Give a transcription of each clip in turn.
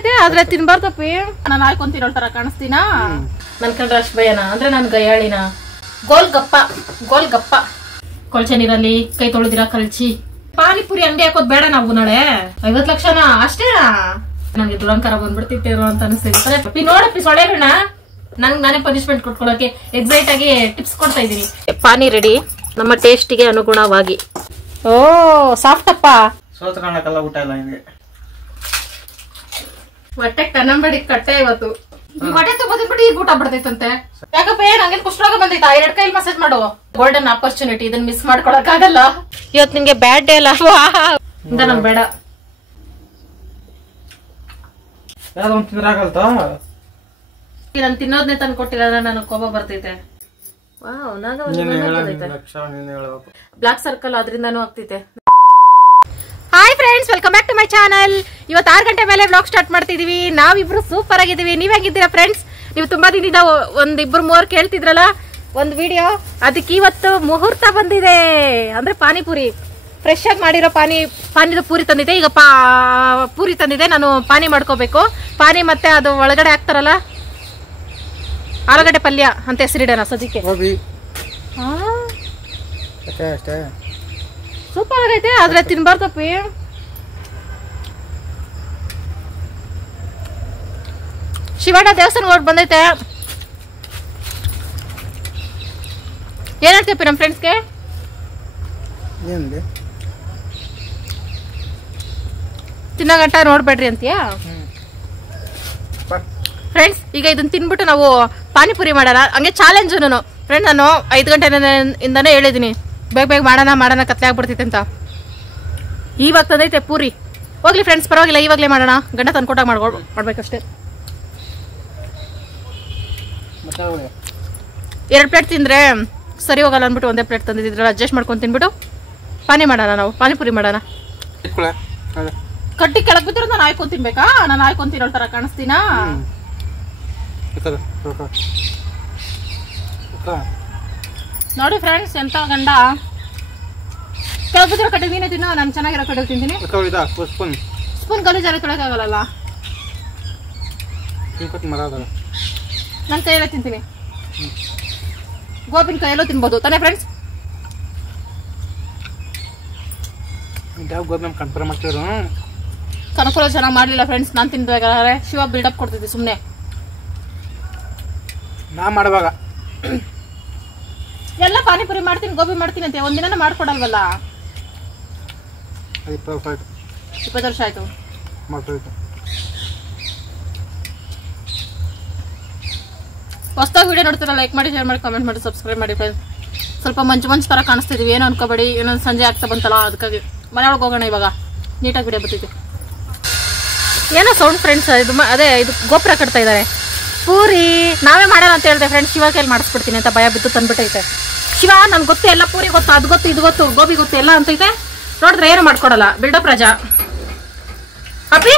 ಆಗೈತೆ ಆದ್ರೆ ತಿನ್ಬಾರ್ದಪ್ಪಿ. ನಾನು ಹಾಕೊಂತೀನಿ ತರ ಕಾಣಿಸ್ತೀನ. ನನ್ ಕಂಡ್ರೆ ಅಷ್ಟ್ ಭಯನಾ? ಅಂದ್ರೆ ನನ್ ಗಯಾಳಿನ. ಗೋಲ್ಗಪ್ಪ ಕೊಳ್ಚೆ ನೀರಲ್ಲಿ ಕೈ ತೊಳೆದಿರ ಕಲ್ಚಿ ಪಾನಿಪುರಿ ಅಂಗಡಿ ಹಾಕೋದ್ ಬೇಡ ನಾವು ನಾಳೆ. 50 ಲಕ್ಷನಾ? ಅಷ್ಟೇನಾ? ನನ್ಗೆ ದುರಂಕಾರ ಬಂದ್ಬಿಡ್ತಿತ್ತೇನೋ ಅಂತ ಅನಿಸ್ತಿದೆ. ನೋಡಪ್ಪಿ ಸೊಳ್ಳೆಗಳನ್ನ ನಾನೇ ಪನಿಷ್ಮೆಂಟ್ ಕೊಟ್ಕೊಳಕ್ಕೆ ಎಕ್ಸೈಟ್ ಆಗಿ ಟಿಪ್ಸ್ ಕೊಡ್ತಾ ಇದೀನಿ. ಪಾನಿ ರೆಡಿ ನಮ್ಮ ಟೇಸ್ಟಿಗೆ ಅನುಗುಣವಾಗಿ. ಓ ಸಾಫ್ಟ್ ಅಪ್ಪ. ಊಟ ಇಲ್ಲ ಹಿಂಗೆ ಹೊಟ್ಟೆ ಕನ್ನಂಬಡಿ ಕಟ್ಟೆ ಇವತ್ತು. ಹೊಟ್ಟೆ ತಗೋದ್ಬಿಟ್ಟು ಈಗ ಊಟ ಬಿಡ್ತೈತಂತೆ. ಯಾಕಪ್ಪ ನಂಗೆ ಕುಷ್ಠರೋಗ ಬಂದೈತಾ? 2 ಕೈಲಿ ಮಸಾಜ್ ಮಾಡು. ಗೋಲ್ಡನ್ ಆಪರ್ಚುನಿಟಿ, ಇದನ್ನ ಮಿಸ್ ಮಾಡ್ಕೊಳಕ್ ಆಗಲ್ಲ. ಇವತ್ತು ನಿಂಗೆ ಬ್ಯಾಡ್ ಡೇ ಅಲ್ಲ. ನಂಗೆ ಬೇಡ. ನಾನು ತಿನ್ನೋದ್ನೇ ತಂದು ಕೊಟ್ಟಿಲ್ಲ, ನನಗೆ ಕೋಪ ಬರ್ತೈತೆ. ಬ್ಲಾಕ್ ಸರ್ಕಲ್ ಅದ್ರಿಂದಾನು ಆಗ್ತೈತೆ. Hi friends, welcome back to my channel. ಇವತ್ತು 6 ಗಂಟೆ ಮೇಲೆ ವ್ಲಾಗ್ ಸ್ಟಾರ್ಟ್ ಮಾಡ್ತಿದೀವಿ. ನಾವಿಬ್ರು ಸೂಪರ್ ಆಗಿದ್ದೀವಿ. ನೀವ್ ಹೇಗಿದ್ದೀರಾ ಫ್ರೆಂಡ್ಸ್? ನೀವು ತುಂಬಾ ದಿನದಿಂದ 1-2-3 ಕೇಳ್ತಿದ್ರಲ್ಲ ಒಂದು ವಿಡಿಯೋ, ಅದಕ್ಕೆ ಇವತ್ತು ಮುಹೂರ್ತ ಬಂದಿದೆ. ಅಂದ್ರೆ ಪಾನಿಪುರಿ ಫ್ರೆಶ್ ಆಗಿ ಮಾಡಿರೋ ಪಾನಿದ ಪೂರಿ ತಂದಿದೆ. ಈಗ ಪೂರಿ ತಂದಿದೆ, ನಾನು ಪಾನಿ ಮಾಡ್ಕೋಬೇಕು. ಪಾನಿ ಮತ್ತೆ ಅದು ಒಳಗಡೆ ಹಾಕ್ತಾರಲ್ಲ ಆಲೂಗಡ್ಡೆ ಪಲ್ಯ ಅಂತ ಹೆಸರಿಡೋಣ ಸದ್ಯಕ್ಕೆ. ಸೂಪರ್ ಆಗೈತೆ ಆದ್ರೆ ತಿನ್ಬಾರ್ದಪ್ಪಿ. ಶಿವಣ್ಣ ದೇವಸ್ಥಾನ ಹೊರಟು ಬಂದೈತೆ. ಏನ್ ಹೇಳ್ತೀವಿ ನಮ್ಮ ಫ್ರೆಂಡ್ಸ್ಗೆ? ತಿನ್ನೋ ಗಂಟ ನೋಡ್ಬೇಡ್ರಿ ಅಂತೀಯಾ ಫ್ರೆಂಡ್ಸ್? ಈಗ ಇದನ್ನ ತಿನ್ಬಿಟ್ಟು ನಾವು ಪಾನಿಪುರಿ ಮಾಡೋಣ. ಹಂಗೆ ಚಾಲೆಂಜ್ ನಾನು ಫ್ರೆಂಡ್ಸ್. ನಾನು 5 ಗಂಟೆಯಿಂದಾನೇ ಹೇಳಿದೀನಿ ಬೇಗ ಮಾಡೋಣ ಕತ್ಲೆ ಆಗ್ಬಿಡ್ತೈತೆ ಅಂತ. ಇವಾಗ ತಂದೈತೆ ಪೂರಿ. ಹೋಗ್ಲಿ ಫ್ರೆಂಡ್ಸ್, ಪರವಾಗಿಲ್ಲ, ಇವಾಗಲೇ ಮಾಡೋಣ. ಗಂಡ ತಂದ್ಕೊಟ್ಟಾಗ ಮಾಡ್ಬೇಕಷ್ಟೇ. 2 ಪ್ಲೇಟ್ ತಿಂದ್ರೆ ಸರಿ ಹೋಗಲ್ಲ ಅಂದ್ಬಿಟ್ಟು 1 ಪ್ಲೇಟ್ ತಂದಿದ್ರಲ್ಲ, ಅಡ್ಜಸ್ಟ್ ಮಾಡ್ಕೊಂಡು ತಿನ್ಬಿಟ್ಟು ಪಾನಿ ಮಾಡೋಣ. ನಾವು ಪಾನಿಪುರಿ ಮಾಡೋಣ. ಕಟ್ಟಿ ಕೆಳಗೆ ಬಿದ್ದರೂ ನಾನು ಹಾಯ್ಕೊಂಡು ತಿನ್ಬೇಕಾ? ನಾನು ಹಾಯ್ಕೊಂಡು ತಿನ್ನೋ ತರ ಕಾಣಿಸ್ತೀನಾ? ನೋಡಿ ಫ್ರೆಂಡ್ಸ್, ಎಂತ ಗಂಡ. ಕೆಳಗೆ ಬಿದ್ದಿರೋ ಕಟ್ಟಿ ನೀನೇ ತಿನ್ನೋ, ನಾನು ಚೆನ್ನಾಗಿರೋ ಕಡೆ ತಿಂತೀನಿ. ಸ್ಪೂನ್ ಗಲೀಜಾರ ತೊಳಕಾಗಲ್ಲ. ನನ್ನ ಕೈಯಲ್ಲೇ ತಿಂತೀನಿ. ಗೋಬಿನ ಕೈಯಲ್ಲೂ ತಿನ್ಬೋದು ತಾನೇ ಫ್ರೆಂಡ್ಸ್? ಕನಕುಲ ಚೆನ್ನಾಗಿ ಮಾಡ್ಲಿಲ್ಲ ಫ್ರೆಂಡ್ಸ್. ನಾನು ತಿನ್ಬೇಕಾದ್ರೆ ಶಿವ ಬಿಲ್ಡಪ್ ಕೊಡ್ತಿದ್ದೆ ಸುಮ್ಮನೆ. ನಾ ಮಾಡುವಾಗ ಎಲ್ಲ ಪಾನಿಪುರಿ ಮಾಡ್ತೀನಿ, ಗೋಬಿ ಮಾಡ್ತೀನಿ ಅಂತ ಒಂದಿನ ಮಾಡ್ಕೊಡಲ್ವಲ್ಲ. 20 ವರ್ಷ ಆಯ್ತು. ಹೊಸದಾಗಿ ವಿಡಿಯೋ ನೋಡ್ತೀರಾ, ಲೈಕ್ ಮಾಡಿ, ಶೇರ್ ಮಾಡಿ, ಕಾಮೆಂಟ್ ಮಾಡಿ, ಸಬ್ಸ್ಕ್ರೈಬ್ ಮಾಡಿ ಫ್ರೆಂಡ್ಸ್. ಸ್ವಲ್ಪ ಮಂಚು ತರ ಕಾಣಿಸ್ತಿದೀವಿ, ಏನು ಅನ್ಕೋಬೇಡಿ. ಇನ್ನೊಂದು ಸಂಜೆ ಆಗ್ತಾ ಬಂತಲ್ಲ, ಅದಕ್ಕಾಗಿ ಮನೆಯೊಳಗೆ ಹೋಗೋಣ. ಇವಾಗ ನೀಟಾಗಿ ವಿಡಿಯೋ ಬರ್ತೈತಿ. ಏನೋ ಸೌಂಡ್ ಫ್ರೆಂಡ್ಸ್. ಇದು ಗೋಪುರ ಕಟ್ತಾ ಇದ್ದಾರೆ. ಪೂರಿ ನಾವೇ ಮಾಡೋಣ ಅಂತ ಹೇಳಿದೆ ಫ್ರೆಂಡ್ಸ್. ಶಿವ ಕೈಲಿ ಮಾಡಿಸ್ಬಿಡ್ತೀನಿ ಅಂತ ಭಯ ಬಿದ್ದು ತಂದ್ಬಿಟ್ಟೈತೆ. ಶಿವ ನನ್ಗೆ ಗೊತ್ತು, ಎಲ್ಲ ಪೂರಿ ಗೊತ್ತು, ಅದು ಗೊತ್ತು, ಇದು ಗೊತ್ತು, ಗೋಬಿ ಗೊತ್ತು ಎಲ್ಲ ಅಂತೈತೆ. ನೋಡಿದ್ರೆ ಏನು ಮಾಡ್ಕೊಡಲ್ಲ. ಬಿಲ್ಡಪ್ ರಜಾ. ಅಪ್ಪಿ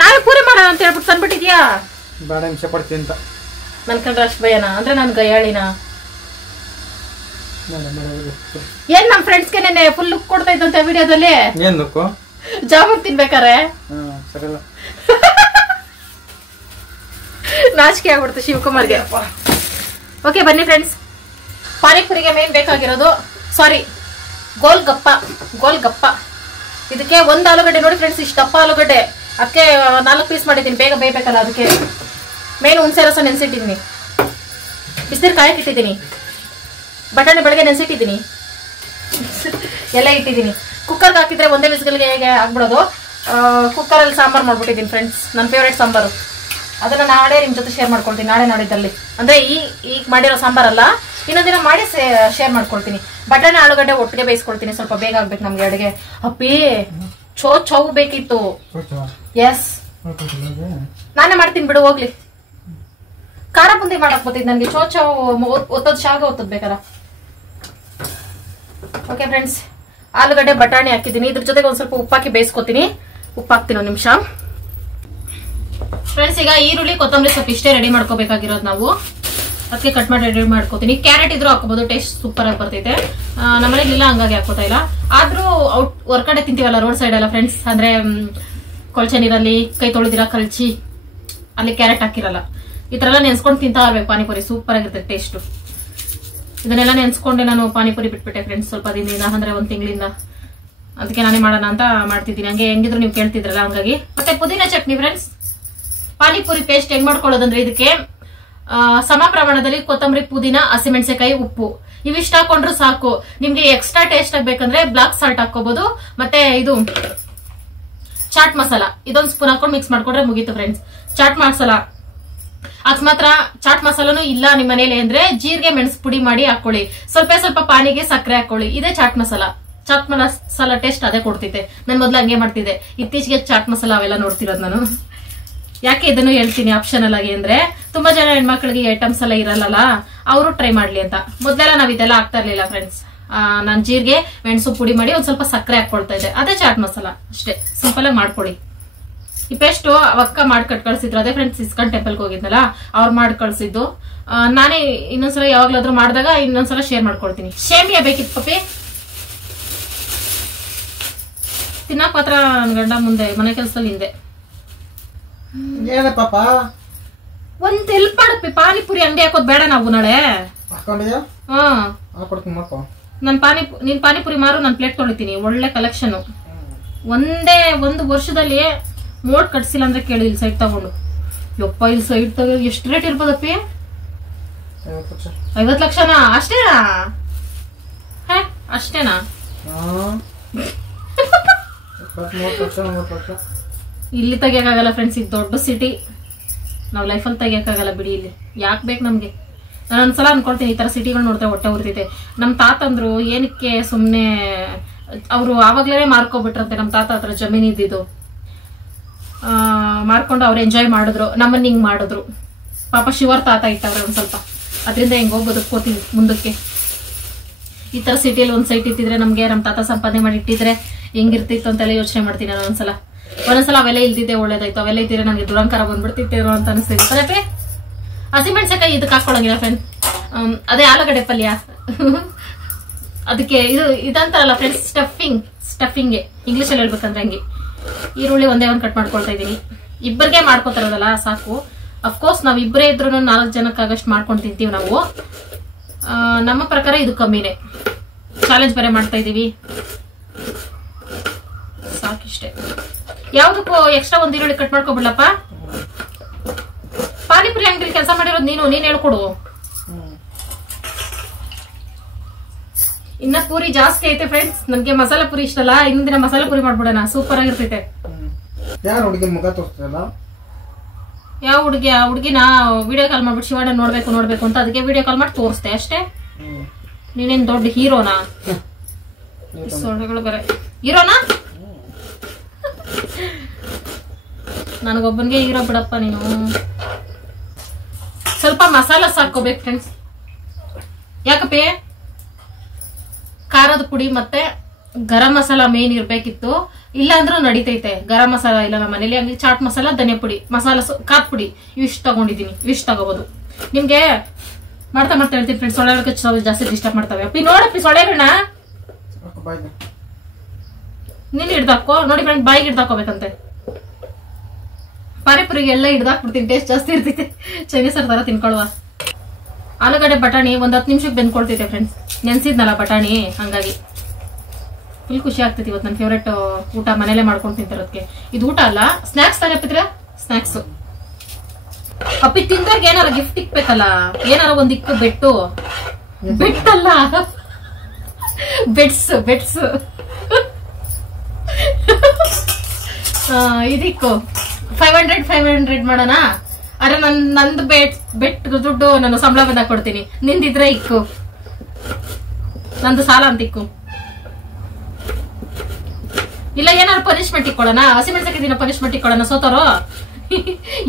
ನಾವೇ ಪೂರಿ ಮಾಡೋಣ ಅಂತ ಹೇಳ್ಬಿಟ್ಟು ತಂದ್ಬಿಟ್ಟಿದ್ಯಾ? ಬೇಡ ನಿಮಿಷ ಪಡ್ತೀನಿ ಅಂತ. ನನ್ ಕಂಡ್ರೆ ಅಷ್ಟ್ ಭಯನಾ? ಅಂದ್ರೆ ನನ್ ಗಯಾಳಿನ. ಏನ್ ನಮ್ ಫ್ರೆಂಡ್ಸ್ಗೆ ನೆನ್ನೆ ಫುಲ್ ಲುಕ್ ಕೊಡ್ತಾ ಇದ್ದಂತೆ ವಿಡಿಯೋದಲ್ಲಿ. ಏನ್ ಲುಕ್? ಜಾಮೂನ್ ತಿನ್ಬೇಕಾರೆ ನಾಚಿಕೆ ಆಗ್ಬಿಡ್ತು ಶಿವಕುಮಾರ್ಗೆ. ಓಕೆ ಬನ್ನಿ ಫ್ರೆಂಡ್ಸ್, ಪಾನಿಪುರಿಗೆ ಮೇನ್ ಬೇಕಾಗಿರೋದು ಗೋಲ್ಗಪ್ಪ. ಇದಕ್ಕೆ 1 ಆಲೂಗಡ್ಡೆ ನೋಡಿ ಫ್ರೆಂಡ್ಸ್, ಇಷ್ಟಪ್ಪ ಆಲೂಗಡ್ಡೆ. ಅದಕ್ಕೆ 4 ಪೀಸ್ ಮಾಡಿದ್ದೀನಿ, ಬೇಗ ಬೇಯಬೇಕಲ್ಲ ಅದಕ್ಕೆ. ಮೇನ್ ಹುಣಸೆ ರಸ ನೆನೆಸಿಟ್ಟಿದ್ದೀನಿ, ಬಿಸಿನೀರು ಕಾಯಕ್ಕೆ ಇಟ್ಟಿದ್ದೀನಿ, ಬಟಾಣಿ ಬೆಳಗ್ಗೆ ನೆನೆಸಿಟ್ಟಿದ್ದೀನಿ, ಎಲ್ಲ ಇಟ್ಟಿದ್ದೀನಿ. ಕುಕ್ಕರ್ಗೆ ಹಾಕಿದ್ರೆ ಒಂದೇ ವಿಸಿಲ್ಗೆ ಹೇಗೆ ಆಗ್ಬಿಡೋದು. ಕುಕ್ಕರಲ್ಲಿ ಸಾಂಬಾರು ಮಾಡ್ಬಿಟ್ಟಿದ್ದೀನಿ ಫ್ರೆಂಡ್ಸ್. ನನ್ನ ಫೇವ್ರೇಟ್ ಸಾಂಬಾರು. ಅದನ್ನ ನಾಳೆ ನಿಮ್ ಜೊತೆ ಶೇರ್ ಮಾಡ್ಕೊಳ್ತೀನಿ. ನಾಳೆ ನಾಡಿದ್ದಲ್ಲಿ ಅಂದ್ರೆ ಈಗ ಮಾಡಿರೋ ಸಾಂಬಾರಲ್ಲ, ಇನ್ನೊಂದಿನ ಮಾಡಿ ಶೇರ್ ಮಾಡ್ಕೊಳ್ತೀನಿ. ಬಟಾಣಿ ಆಲೂಗಡ್ಡೆ ಒಟ್ಟಿಗೆ ಬೇಯಿಸ್ಕೊಳ್ತೀನಿ, ಸ್ವಲ್ಪ ಬೇಗ ಆಗ್ಬೇಕು ನಮ್ಗೆ ಅಡುಗೆ. ಅಪ್ಪಿ ಚೌ ಬೇಕಿತ್ತು. ಎಸ್ ನಾನೇ ಮಾಡ್ತೀನಿ ಬಿಡು, ಹೋಗ್ಲಿ. ಖಾರ ಬುಂದಿ ಮಾಡಕ್ ಬರ್ತಿದ್ ನನ್ಗೆ. ಚೌ ಒತ್ತದ್ ಶಾಗ ಒತ್ತದ್ ಬೇಕಾರ. ಓಕೆ ಫ್ರೆಂಡ್ಸ್, ಆಲೂಗಡ್ಡೆ ಬಟಾಣಿ ಹಾಕಿದ್ದೀನಿ. ಇದ್ರ ಜೊತೆಗೆ ಒಂದ್ ಸ್ವಲ್ಪ ಉಪ್ಪಾಕಿ ಬೇಯಿಸ್ಕೊತೀನಿ. ಉಪ್ಪು ಹಾಕ್ತೀನಿ 1 ನಿಮಿಷ ಫ್ರೆಂಡ್ಸ್. ಈಗ ಈರುಳ್ಳಿ ಕೊತ್ತಂಬರಿ ಸ್ವಲ್ಪ ಇಷ್ಟೇ ರೆಡಿ ಮಾಡ್ಕೋಬೇಕಾಗಿರೋದು ನಾವು. ಅದಕ್ಕೆ ಕಟ್ ಮಾಡಿ ರೆಡಿ ಮಾಡ್ಕೋತೀನಿ. ಕ್ಯಾರೆಟ್ ಇದ್ರೂ ಹಾಕೋಬಹುದು, ಟೇಸ್ಟ್ ಸೂಪರ್ ಆಗಿ ಬರ್ತೈತೆ. ನಮ್ಮನೇಲಿ ಇಲ್ಲ, ಹಂಗಾಗಿ ಹಾಕೋತಾ ಇಲ್ಲ. ಆದ್ರೂ ಹೊರಗಡೆ ತಿಂತೀವಲ್ಲ ರೋಡ್ ಸೈಡ್ ಎಲ್ಲ ಫ್ರೆಂಡ್ಸ್, ಅಂದ್ರೆ ಕೊಳಚೆ ನೀರಲ್ಲಿ ಕೈ ತೊಳೆದಿರ ಕಲ್ಚಿ ಅಲ್ಲಿ ಕ್ಯಾರೆಟ್ ಹಾಕಿರಲ್ಲ. ಈ ತರ ಎಲ್ಲ ನೆನ್ಸ್ಕೊಂಡು ತಿಂತಾ ಇರ್ಬೇಕು ಪಾನಿಪುರಿ, ಸೂಪರ್ ಆಗಿರುತ್ತೆ ಟೇಸ್ಟ್. ಇದನ್ನೆಲ್ಲ ನೆನ್ಸ್ಕೊಂಡೆ ನಾನು ಪಾನಿಪುರಿ ಬಿಟ್ಬಿಟ್ಟೆ ಫ್ರೆಂಡ್ಸ್ ಸ್ವಲ್ಪ ದಿನದಿಂದ, ಅಂದ್ರೆ 1 ತಿಂಗಳಿಂದ. ಅದಕ್ಕೆ ನಾನೇ ಮಾಡೋಣ ಅಂತ ಮಾಡ್ತಿದ್ದೀನಿ. ಹಂಗೆ ಹೆಂಗಿದ್ರು ನೀವು ಕೇಳ್ತಿದ್ರಲ್ಲ ಹಂಗಾಗಿ. ಮತ್ತೆ ಪುದೀನ ಚಟ್ನಿ ಫ್ರೆಂಡ್ಸ್, ಪಾನಿಪುರಿ ಪೇಸ್ಟ್ ಹೆಂಗ್ ಮಾಡ್ಕೊಳ್ಳೋದಂದ್ರೆ ಇದಕ್ಕೆ ಸಮ ಪ್ರಮಾಣದಲ್ಲಿ ಕೊತ್ತಂಬರಿ, ಪುದೀನ, ಹಸಿಮೆಣಸಿನಕಾಯಿ, ಉಪ್ಪು ಇವಿಷ್ಟ ಹಾಕೊಂಡ್ರು ಸಾಕು. ನಿಮ್ಗೆ ಎಕ್ಸ್ಟ್ರಾ ಟೇಸ್ಟ್ ಆಗ್ಬೇಕಂದ್ರೆ ಬ್ಲಾಕ್ ಸಾಲ್ಟ್ ಹಾಕೋಬಹುದು. ಮತ್ತೆ ಇದು ಚಾಟ್ ಮಸಾಲ ಇದೊಂದು ಸ್ಪೂನ್ ಹಾಕೊಂಡು ಮಿಕ್ಸ್ ಮಾಡ್ಕೊಂಡ್ರೆ ಮುಗೀತು ಫ್ರೆಂಡ್ಸ್. ಚಾಟ್ ಮಸಾಲ ಅಕಸ್ಮಾತ್ರ ಚಾಟ್ ಮಸಾಲನು ಇಲ್ಲ ನಿಮ್ಮ ಮನೇಲಿ ಅಂದ್ರೆ ಜೀರಿಗೆ ಮೆಣಸು ಪುಡಿ ಮಾಡಿ ಹಾಕೊಳ್ಳಿ. ಸ್ವಲ್ಪ ಪಾನಿಗೆ ಸಕ್ಕರೆ ಹಾಕೊಳ್ಳಿ. ಇದೇ ಚಾಟ್ ಮಸಾಲ. ಚಾಟ್ ಮಸಾಲ ಟೇಸ್ಟ್ ಅದೇ ಕೊಡ್ತಿದ್ದೆ. ನಾನು ಮೊದ್ಲು ಹಂಗೆ ಮಾಡ್ತಿದ್ದೆ. ಇತ್ತೀಚೆಗೆ ಚಾಟ್ ಮಸಾಲ ಅವೆಲ್ಲ ನೋಡ್ತಿರೋದು ನಾನು. ಯಾಕೆ ಇದನ್ನು ಹೇಳ್ತೀನಿ ಆಪ್ಷನಲ್ ಆಗಿ ಅಂದ್ರೆ, ತುಂಬಾ ಜನ ಹೆಣ್ಮಕ್ಳಿಗೆ ಐಟಮ್ಸ್ ಎಲ್ಲ ಇರಲ್ಲ, ಅವರು ಟ್ರೈ ಮಾಡ್ಲಿ ಅಂತ. ಮೊದ್ಲೆಲ್ಲ ನಾವ್ ಇದೆಲ್ಲ ಆಗ್ತಾ ಇರ್ಲಿಲ್ಲ ಫ್ರೆಂಡ್ಸ್. ನಾನ್ ಜೀರಿಗೆ ಮೆಣಸು ಪುಡಿ ಮಾಡಿ ಒಂದ್ ಸ್ವಲ್ಪ ಸಕ್ಕರೆ ಹಾಕೊಳ್ತಾ ಇದ್ದೆ. ಅದೇ ಚಾಟ್ ಮಸಾಲ ಅಷ್ಟೇ, ಸಿಂಪಲ್ ಆಗಿ ಮಾಡ್ಕೊಳ್ಳಿ. ಈ ಪೇಸ್ಟ್ ಅವಕ್ಕ ಮಾಡ್ಕಟ್ ಕಳ್ಸಿದ್ರು. ಅದೇ ಫ್ರೆಂಡ್ಸ್ ಇಸ್ಕಾನ್ ಟೆಂಪಲ್ಗೆ ಹೋಗಿದ್ನಲ್ಲ, ಅವ್ರು ಮಾಡಿ ಕಳ್ಸಿದ್ದು. ನಾನೇ ಇನ್ನೊಂದ್ಸಲ ಯಾವಾಗ್ಲಾದ್ರೂ ಮಾಡಿದಾಗ ಇನ್ನೊಂದ್ಸಲ ಶೇರ್ ಮಾಡ್ಕೊಳ್ತೀನಿ. ಶೇಮಿಯಾ ಬೇಕಿತ್ತು ಪಪ್ಪಿ, ತಿನ್ನಕ್ ಮಾತ್ರ ಗಂಡ ಮುಂದೆ ಮನೆ ಕೆಲ್ಸದಲ್ಲಿ ಹಿಂದೆ. ಪಾಪ ಒಂದ್ ಹೆಲ್ಪ್ ಮಾಡಪ್ಪಿ, ಪಾನಿಪುರಿ ಅಂಗಡಿ ಹಾಕೋದ್ ಬೇಡ ನಾವು ನಾಳೆ. ನೀನ್ ಪಾನಿಪುರಿ ಮಾರು, ನಾನು ಪ್ಲೇಟ್ ತೊಳಿತೀನಿ. ಒಳ್ಳೆ ಕಲೆಕ್ಷನ್. ಒಂದು ವರ್ಷದಲ್ಲಿ ಮೋಡ್ ಕಟ್ಸಿಲ್ಲ ಅಂದ್ರೆ ಕೇಳಿ ಇಲ್ಲಿ ಸೈಟ್ ತಗೊಂಡು. ಯಪ್ಪ, ಇಲ್ಲಿ ಸೈಟ್ ತಗೋ ಎಷ್ಟು ರೇಟ್ ಇರ್ಬೋದಪ್ಪಿ? 50 ಲಕ್ಷನಾ? ಅಷ್ಟೇನಾ? ಅಷ್ಟೇನಾ? ಇಲ್ಲಿ ತೆಗಿಯಕ್ಕಾಗಲ್ಲ ಫ್ರೆಂಡ್ಸ್, ಇದು ದೊಡ್ಡ ಸಿಟಿ. ನಾವ್ ಲೈಫಲ್ಲಿ ತೆಗಿಯಕ್ಕಾಗಲ್ಲ ಬಿಡಿ. ಇಲ್ಲಿ ಯಾಕೆ ಬೇಕು ನಮ್ಗೆ? ನಾನು ಒಂದ್ಸಲ ಅನ್ಕೊಳ್ತೀನಿ, ಈ ತರ ಸಿಟಿಗಳು ನೋಡಿದ್ರೆ ಹೊಟ್ಟೆ ಉರ್ತಿದೆ. ನಮ್ ತಾತಂದ್ರು ಏನಕ್ಕೆ ಸುಮ್ನೆ, ಅವ್ರು ಆವಾಗ್ಲೇ ಮಾರ್ಕೊಬಿಟ್ರಂತೆ. ನಮ್ ತಾತ ಹತ್ರ ಜಮೀನ್ ಇದ್ದಿದ್ದು ಮಾರ್ಕೊಂಡು ಅವ್ರು ಎಂಜಾಯ್ ಮಾಡಿದ್ರು, ನಮ್ಮನ್ನ ಹಿಂಗ್ ಮಾಡಿದ್ರು. ಪಾಪ ಶಿವರ್ ತಾತ ಇಟ್ಟವ್ರೆ ಒಂದ್ ಸ್ವಲ್ಪ. ಅದ್ರಿಂದ ಹೆಂಗ್ ಬದುಕೋತೀವಿ ಮುಂದಕ್ಕೆ. ಈ ತರ ಸಿಟಿಯಲ್ಲಿ ಒಂದ್ ಸೈಟ್ ಇಟ್ಟಿದ್ರೆ ನಮ್ಗೆ, ನಮ್ ತಾತ ಸಂಪಾದನೆ ಮಾಡಿ ಇಟ್ಟಿದ್ರೆ ಹೆಂಗಿರ್ತಿತ್ತು ಅಂತೆಲ್ಲ ಯೋಚನೆ ಮಾಡ್ತೀನಿ ನಾನು ಒಂದೊಂದ್ಸಲ ಅವೆಲ್ಲ ಇಲ್ದಿದ್ದೆ ಒಳ್ಳೇದಾಯ್ತು. ಅವೆಲ್ಲ ಇದ್ದಿದ್ರೆ ನಂಗೆ ದುರಂಕಾರ ಬಂದ್ಬಿಡ್ತಿತ್ತೇನೋ ಅಂತ ಅನಿಸ್ತಿತ್ತು. ಹಸಿಮೆಣಸಿನಕಾಯಿ ಇದಕ್ಕೆ ಹಾಕೊಳಂಗಿಲ್ಲ ಫ್ರೆಂಡ್. ಅದೇ ಆಲೂಗಡ್ಡೆ ಪಲ್ಯ ಅದಕ್ಕೆ ಇದಂತಾರಲ್ಲ ಫ್ರೆಂಡ್ಸ್, ಸ್ಟಫಿಂಗ್ಗೆ ಇಂಗ್ಲಿಷ್ ಅಲ್ಲಿ ಹೇಳ್ಬೇಕಂದ್ರೆ ಹಂಗೆ. ಈರುಳ್ಳಿ ಒಂದೇ ಒಂದ್ ಕಟ್ ಮಾಡ್ಕೊಳ್ತಾ ಇದೀನಿ. ಇಬ್ಬರಿಗೆ ಮಾಡ್ಕೊತಾರದಲ್ಲ ಸಾಕು. ಅಫ್ಕೋರ್ಸ್ ನಾವ್ ಇಬ್ಬರೇ ಇದ್ರು 4 ಜನಕ್ಕಾಗಷ್ಟು ಮಾಡ್ಕೊಂಡು ತಿಂತೀವಿ ನಾವು. ನಮ್ಮ ಪ್ರಕಾರ ಇದು ಕಮ್ಮಿನೇ. ಚಾಲೆಂಜ್ ಬೇರೆ ಮಾಡ್ತಾ ಇದೀವಿ, ಸಾಕಿಷ್ಟೇ. ಯಾವ್ದಕ್ಕೂ ಎಕ್ಸ್ಟ್ರಾ ಒಂದ್ ಈರುಳ್ಳಿ ಕಟ್ ಮಾಡ್ಕೊಬಿಡ್ಲಪ್ಪ. ಪಾನಿಪುರಿ ಅಂಗಡಿ ಕೆಲಸ ಮಾಡಿರೋದು ನೀನ್ ಹೇಳ್ಕೊಡು. ಇನ್ನ ಪೂರಿ ಜಾಸ್ತಿ ಐತೆ ಫ್ರೆಂಡ್ಸ್. ನನ್ಗೆ ಮಸಾಲಾ ಪುರಿ ಇಷ್ಟಲ್ಲ, ಇನ್ನೊಂದ್ ದಿನ ಮಸಾಲಾ ಪುರಿ ಮಾಡ್ಬಿಡೋಣ, ಸೂಪರ್ ಆಗಿರ್ತೈತೆ. ಯಾವ ಹುಡುಗಿನ ವಿಡಿಯೋ ಕಾಲ್ ಮಾಡ್ಬಿಟ್ಟು ಶಿವಣ್ಣ ನೋಡ್ಬೇಕು ಅಂತ ಅದಕ್ಕೆ ವಿಡಿಯೋ ಕಾಲ್ ಮಾಡಿ ತೋರಿಸ್ದೆ ಅಷ್ಟೇ. ನೀನೇನ್ ದೊಡ್ಡ ಹೀರೋನಾ? ಸೊಳ್ಳೆಗಳು ಬೇರೆ ಹೀರೋನಾ? ನನಗೊಬ್ಬನ್ಗೆ ಹೀರೋ ಬಿಡಪ್ಪ ನೀನು. ಸ್ವಲ್ಪ ಮಸಾಲ ಸಾಕೋಬೇಕು ಫ್ರೆಂಡ್ಸ್. ಯಾಕಪ್ಪಿ? ಖಾರದ ಪುಡಿ ಮತ್ತೆ ಗರಂ ಮಸಾಲ ಮೇನ್ ಇರ್ಬೇಕಿತ್ತು, ಇಲ್ಲ ಅಂದ್ರೂ ನಡೀತೈತೆ. ಗರಂ ಮಸಾಲ ಇಲ್ಲ ನಮ್ಮ ಮನೇಲಿ, ಹಂಗೆ ಚಾಟ್ ಮಸಾಲ, ಧನಿಯಾ ಪುಡಿ, ಮಸಾಲ ಖಾರ ಪುಡಿ ಇವಿಷ್ಟು ತಗೊಂಡಿದೀನಿ. ಇವಿಷ್ಟು ತಗೋಬಹುದು. ನಿಮ್ಗೆ ಮಾಡ್ತಾ ಹೇಳ್ತೀನಿ ಫ್ರೆಂಡ್ಸ್. ಸೊಳ್ಳೆಗಳು ಜಾಸ್ತಿ ಡಿಸ್ಟರ್ಬ್ ಮಾಡ್ತವೆ. ಅಪ್ಪಿ ನೋಡಪ್ಪಿ ಸೊಳ್ಳೆಗಳನ್ನ ನೀನ್ ಹಿಡ್ದಾಕೋ ನೋಡಿ ಫ್ರೆಂಡ್, ಬಾಯಿಗೆ ಹಿಡ್ದಾಕೋಬೇಕಂತೆ. ಪಾನಿಪುರಿಗೆ ಎಲ್ಲ ಹಿಡ್ದಾಕ್ಬಿಡ್ತೀನಿ, ಟೇಸ್ಟ್ ಜಾಸ್ತಿ ಇರ್ತೈತೆ. ಚೈನೀಸರ್ ತರ ತಿನ್ಕೊಳುವ. ಆಲೂಗಡ್ಡೆ ಬಟಾಣಿ ಒಂದ್ 10 ನಿಮಿಷಕ್ಕೆ ಬೆಂದ್ಕೊಳ್ತೈತೆ ಫ್ರೆಂಡ್ಸ್. ನೆನ್ಸಿದ್ನಲ್ಲ ಬಟಾಣಿ, ಹಂಗಾಗಿ ಫುಲ್ ಖುಷಿ ಆಗ್ತೈತಿ. ಇವತ್ತು ನನ್ನ ಫೇವ್ರೇಟ್ ಊಟ ಮನೇಲೆ ಮಾಡ್ಕೊಂಡು ತಿಂತಿರೋದಕ್ಕೆ. ಇದು ಊಟ ಅಲ್ಲ, ಸ್ನಾಕ್ಸ್ ತಾನೇ ಪಿತ್ರ, ಸ್ನಾಕ್ಸ್. ಅಪ್ಪಿ ತಿಂದವ್ರಿಗೆ ಏನಾರ ಗಿಫ್ಟ್ ಇಕ್ಬೇಕಲ್ಲ, ಏನಾರ ಒಂದ್ ಇಕ್ಕು. ಬೆಟ್ಟಲ್ಲ, ಬೆಟ್ಸ್ ಇದಿಕ್ಕು. 500 ಮಾಡೋಣ. ಅರೆ ನಂದು ಬೆಟ್ ದುಡ್ಡು ನಾನು ಸಂಬಳ ಬಂದಾಗ ಕೊಡ್ತೀನಿ. ನಿಂದಿದ್ರೆ ಇಕ್ಕು, ನಂದು ಸಾಲ ಅಂತ ಇಕ್ಕು. ಇಲ್ಲ ಏನಾದ್ರು ಪನಿಷ್ಮೆಂಟ್ ಇಕ್ಕೊಳ್ಳೋಣ, ಹಸಿಮೆಣಸಿನಕಾಯಿ ಪನಿಷ್ಮೆಂಟ್ ಇಕ್ಕೊಳ್ಳೋಣ. ಸೋತರೋ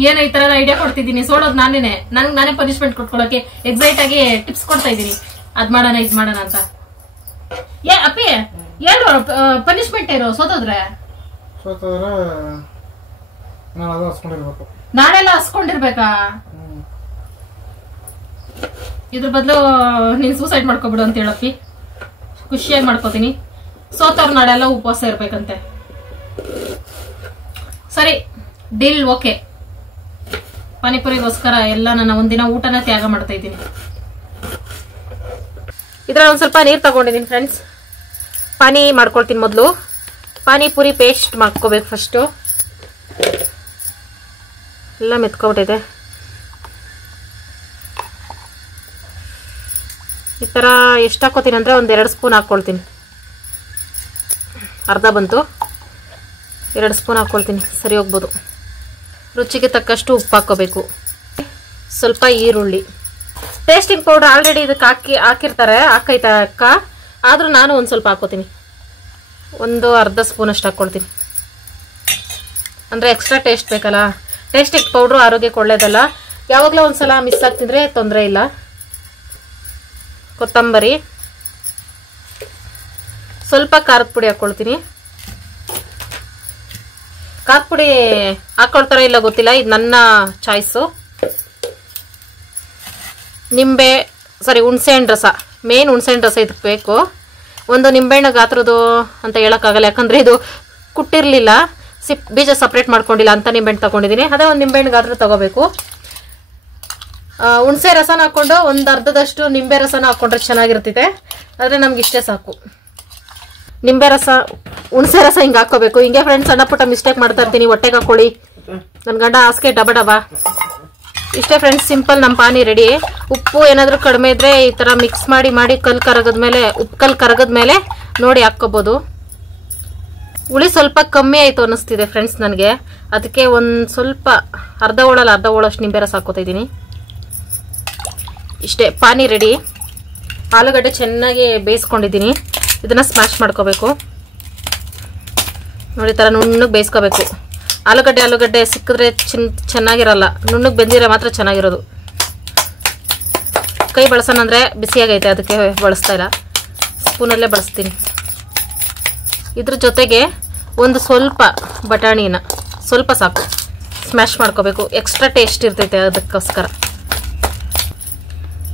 ಏನೋ ಈ ತರ ಐಡಿಯಾ ಕೊಡ್ತಿದ್ದೀನಿ. ಸೋಳೋದ್ ನಾನೇ ಪನಿಷ್ಮೆಂಟ್ ಕೊಟ್ಕೊಳ್ಳೋಕೆ ಎಕ್ಸೈಟ್ ಆಗಿ ಟಿಪ್ಸ್ ಕೊಡ್ತಾ ಇದ್ದೀನಿ. ಅದ್ ಮಾಡೋಣ ಇದ್ ಮಾಡೋಣ ಅಂತ. ಅಪ್ಪಿ ಏನು ಪನಿಷ್ಮೆಂಟ್ ಇರೋ? ಸೋತೋದ್ರೆ ನಾಳೆಲ್ಲ ಹಸ್ಕೊಂಡಿರ್ಬೇಕಾ? ಇದ್ರ ಬದಲು ನೀನ್ ಸೂಸೈಡ್ ಮಾಡ್ಕೊಬಿಡು ಅಂತ ಹೇಳಪ್ಪಿ. ಖುಷಿಯಾಗಿ ಮಾಡ್ಕೋತೀನಿ. ಸೋತವ್ರ ನಾಳೆಲ್ಲ ಉಪವಾಸ ಇರ್ಬೇಕಂತೆ. ಸರಿ, ಡೀಲ್ ಓಕೆ. ಪಾನಿಪುರಿಗೋಸ್ಕರ ಎಲ್ಲ ನಾನು ಒಂದಿನ ಊಟನ ತ್ಯಾಗ ಮಾಡ್ತಾ ಇದ್ದೀನಿ. ಇದ್ರಲ್ಲಿ ಒಂದ್ ಸ್ವಲ್ಪ ನೀರು ತಗೊಂಡಿದ್ದೀನಿ ಫ್ರೆಂಡ್ಸ್. ಪಾನಿ ಮಾಡ್ಕೊಳ್ತೀನಿ. ಮೊದಲು ಪಾನಿಪುರಿ ಪೇಸ್ಟ್ ಮಾಡ್ಕೋಬೇಕು. ಫಸ್ಟು ಎಲ್ಲ ಮೆತ್ಕೊಬಿಟ್ಟಿದೆ. ಈ ಥರ ಎಷ್ಟು ಹಾಕೋತೀನಿ ಅಂದರೆ ಒಂದು 2 ಸ್ಪೂನ್ ಹಾಕ್ಕೊಳ್ತೀನಿ. ಅರ್ಧ ಬಂತು, 2 ಸ್ಪೂನ್ ಹಾಕ್ಕೊಳ್ತೀನಿ, ಸರಿ ಹೋಗ್ಬೋದು. ರುಚಿಗೆ ತಕ್ಕಷ್ಟು ಉಪ್ಪು ಹಾಕ್ಕೋಬೇಕು. ಸ್ವಲ್ಪ ಈರುಳ್ಳಿ. ಟೇಸ್ಟಿಂಗ್ ಪೌಡರ್ ಆಲ್ರೆಡಿ ಇದಕ್ಕೆ ಹಾಕಿರ್ತಾರೆ, ಹಾಕೈತೆ ಅಕ್ಕ, ಆದರೂ ನಾನು ಒಂದು ಸ್ವಲ್ಪ ಹಾಕ್ಕೋತೀನಿ. ಒಂದು ಅರ್ಧ ಸ್ಪೂನ್ ಅಷ್ಟು ಹಾಕ್ಕೊಳ್ತೀನಿ. ಅಂದರೆ ಎಕ್ಸ್ಟ್ರಾ ಟೇಸ್ಟ್ ಬೇಕಲ್ಲ. ಟೇಸ್ಟಿಂಗ್ ಪೌಡ್ರು ಆರೋಗ್ಯಕ್ಕೆ ಒಳ್ಳೇದಲ್ಲ. ಯಾವಾಗಲೂ ಒಂದ್ಸಲ ಮಿಸ್ ಆಗ್ತಿದ್ರೆ ತೊಂದರೆ ಇಲ್ಲ. ಕೊತ್ತಂಬರಿ, ಸ್ವಲ್ಪ ಖಾರದ ಪುಡಿ ಹಾಕ್ಕೊಳ್ತೀನಿ. ಖಾರದ ಪುಡಿ ಹಾಕ್ಕೊಳ್ತಾರ ಇಲ್ಲ ಗೊತ್ತಿಲ್ಲ, ಇದು ನನ್ನ ಚಾಯ್ಸು. ಹುಣಸೆಹಣ್ಣು ರಸ, ಮೇನ್ ಹುಣಸೆಹಣ್ಣು ರಸ ಇದಕ್ಕೆ ಬೇಕು. ಒಂದು ನಿಂಬೆಹಣ್ಣು ಗಾತ್ರದ್ದು ಅಂತ ಹೇಳೋಕ್ಕಾಗಲ್ಲ, ಯಾಕಂದರೆ ಇದು ಕುಟ್ಟಿರಲಿಲ್ಲ, ಬೀಜ ಸಪ್ರೇಟ್ ಮಾಡ್ಕೊಂಡಿಲ್ಲ ಅಂತ ನಿಂಬೆಹಣ್ಣು ತಗೊಂಡಿದ್ದೀನಿ. ಅದೇ ಒಂದು ನಿಂಬೆಹಣ್ಣು ಗಾತ್ರ ತಗೋಬೇಕು. ಹುಣಸೆ ರಸನ ಹಾಕ್ಕೊಂಡು ಒಂದು ಅರ್ಧದಷ್ಟು ನಿಂಬೆ ರಸನ ಹಾಕ್ಕೊಂಡ್ರೆ ಚೆನ್ನಾಗಿರ್ತಿದೆ. ಆದರೆ ನಮ್ಗೆ ಇಷ್ಟೇ ಸಾಕು. ನಿಂಬೆ ರಸ, ಹುಣಸೆ ರಸ ಹಿಂಗೆ ಹಾಕ್ಕೋಬೇಕು. ಹಿಂಗೆ ಫ್ರೆಂಡ್ಸ್ ಸಣ್ಣ ಪುಟ್ಟ ಮಿಸ್ಟೇಕ್ ಮಾಡ್ತಾ ಇರ್ತೀನಿ, ಹೊಟ್ಟೆಗೆ ಹಾಕೊಳ್ಳಿ. ನನ್ನ ಗಂಡ ಹಾಸಿಗೆ ಡಬ ಡಬ. ಇಷ್ಟೇ ಫ್ರೆಂಡ್ಸ್, ಸಿಂಪಲ್ ನಮ್ಮ ಪಾನಿ ರೆಡಿ. ಉಪ್ಪು ಏನಾದರೂ ಕಡಿಮೆ ಇದ್ದರೆ ಈ ಥರ ಮಿಕ್ಸ್ ಮಾಡಿ ಉಪ್ಪು ಕರಗದ್ಮೇಲೆ ನೋಡಿ ಹಾಕ್ಕೋಬೋದು. ಹುಳಿ ಸ್ವಲ್ಪ ಕಮ್ಮಿ ಆಯಿತು ಅನ್ನಿಸ್ತಿದೆ ಫ್ರೆಂಡ್ಸ್ ನನಗೆ. ಅದಕ್ಕೆ ಒಂದು ಸ್ವಲ್ಪ ಅರ್ಧ ಹೋಳಷ್ಟು ನಿಂಬೆ ರಸ ಹಾಕ್ಕೋತಾ ಇದ್ದೀನಿ. ಇಷ್ಟೇ, ಪಾನಿ ರೆಡಿ. ಆಲೂಗಡ್ಡೆ ಚೆನ್ನಾಗಿ ಬೇಯಿಸ್ಕೊಂಡಿದ್ದೀನಿ. ಇದನ್ನು ಸ್ಮ್ಯಾಶ್ ಮಾಡ್ಕೋಬೇಕು. ನೋಡಿ, ಈ ಥರ ನುಣ್ಣಗೆ ಬೇಯಿಸ್ಕೋಬೇಕು. ಆಲೂಗಡ್ಡೆ ಸಿಕ್ಕಿದ್ರೆ ಚೆನ್ನಾಗಿರಲ್ಲ, ನುಣ್ಣಗೆ ಬೆಂದಿದ್ರೆ ಮಾತ್ರ ಚೆನ್ನಾಗಿರೋದು. ಕೈ ಬಳಸೋಣ ಅಂದರೆ ಬಿಸಿಯಾಗೈತೆ, ಅದಕ್ಕೆ ಬಳಸ್ತಾ ಇಲ್ಲ, ಸ್ಪೂನಲ್ಲೇ ಬಳಸ್ತೀನಿ. ಇದ್ರ ಜೊತೆಗೆ ಒಂದು ಸ್ವಲ್ಪ ಬಟಾಣಿನ, ಸ್ವಲ್ಪ ಸಾಕು, ಸ್ಮ್ಯಾಶ್ ಮಾಡ್ಕೋಬೇಕು. ಎಕ್ಸ್ಟ್ರಾ ಟೇಸ್ಟ್ ಇರ್ತೈತೆ ಅದಕ್ಕೋಸ್ಕರ.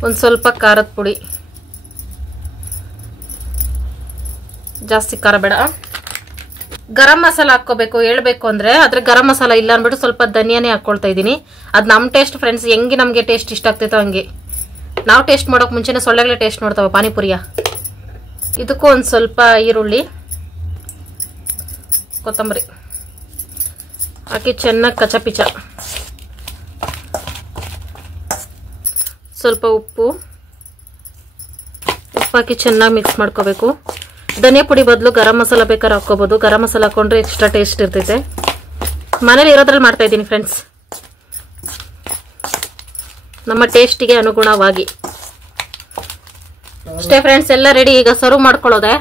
ಒಂದು ಸ್ವಲ್ಪ ಖಾರದ ಪುಡಿ, ಜಾಸ್ತಿ ಖಾರ ಬೇಡ. ಗರಂ ಮಸಾಲ ಹಾಕ್ಕೋಬೇಕು. ಹೇಳ್ಬೇಕು ಅಂದರೆ ಅದ್ರ ಗರಂ ಮಸಾಲ ಇಲ್ಲ ಅಂದ್ಬಿಟ್ಟು ಸ್ವಲ್ಪ ಧನಿಯಾನೇ ಹಾಕ್ಕೊಳ್ತಾ ಇದ್ದೀನಿ. ಅದು ನಮ್ಮ ಟೇಸ್ಟ್ ಫ್ರೆಂಡ್ಸ್, ಹೆಂಗೆ ನಮಗೆ ಟೇಸ್ಟ್ ಇಷ್ಟ ಆಗ್ತೈತೋ ಹಂಗೆ. ನಾವು ಟೇಸ್ಟ್ ಮಾಡೋಕೆ ಮುಂಚೆನೇ ಸೊಳ್ಳೆಗಳೇ ಟೇಸ್ಟ್ ನೋಡ್ತಾವೆ ಪಾನಿಪುರಿಯ. ಇದಕ್ಕೂ ಒಂದು ಸ್ವಲ್ಪ ಈರುಳ್ಳಿ, ಕೊತ್ತಂಬರಿ ಹಾಕಿ ಚೆನ್ನಾಗಿ ಕಚಪಿಚ. ಸ್ವಲ್ಪ ಉಪ್ಪು ಹಾಕಿ ಚೆನ್ನಾಗಿ ಮಿಕ್ಸ್ ಮಾಡ್ಕೋಬೇಕು. ಧನಿಯಾ ಪುಡಿ ಬದಲು ಗರಂ ಮಸಾಲ ಬೇಕಾದ್ರೆ ಹಾಕ್ಕೋಬೋದು. ಗರಂ ಮಸಾಲ ಹಾಕೊಂಡ್ರೆ ಎಕ್ಸ್ಟ್ರಾ ಟೇಸ್ಟ್ ಇರ್ತೈತೆ. ಮನೇಲಿ ಇರೋದ್ರಲ್ಲಿ ಮಾಡ್ತಾ ಇದ್ದೀನಿ ಫ್ರೆಂಡ್ಸ್, ನಮ್ಮ ಟೇಸ್ಟಿಗೆ ಅನುಗುಣವಾಗಿ. ಅಷ್ಟೇ ಫ್ರೆಂಡ್ಸ್, ಎಲ್ಲ ರೆಡಿ. ಈಗ ಸರ್ವ್ ಮಾಡ್ಕೊಳ್ಳೋದೆ.